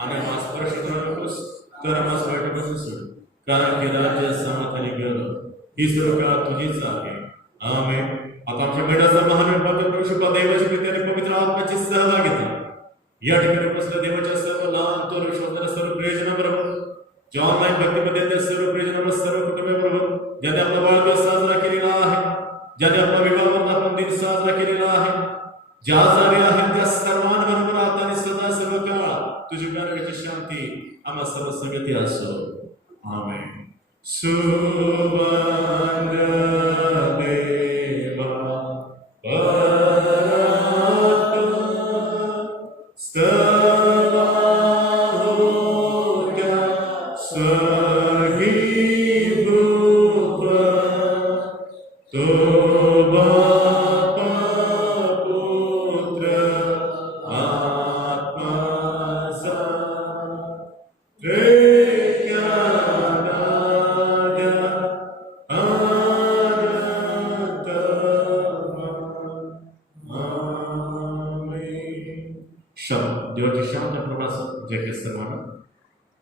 आणि मास स्पर्श करू नकोस तर मास वाईटपासून सोड. कारण की राज्य समाधानी गौरव ही सर्व काळ तुझीच आहे. आमेन. आता आमच्या मेढाचा महान प्रभू देवाच्या प्रीतीने पवित्र आत्म्याची सहभागिता या ठिकाणी उपस्थित देवाच्या सर्व लहान तो विश्वासाने सर्व प्रियजनाबरोबर जे ऑनलाईन भक्तीमध्ये त्या सर्व प्रियजनाबरोबर सर्व कुटुंबाबरोबर ज्याने आपला वाढदिवस साजरा केलेला आहे ज्याने आपला विवाह वर्धापन दिन साजरा केलेला आहे ज्या आजारी आहेत त्या सर्वांबरोबर आता आणि सदा सर्व काळ तुझी ज्ञानाची शांती आम्हा सर्व संगती असो. आमेन. सुवर्ण देवा शब्द देवाची शांत प्रवास जय सर्वांना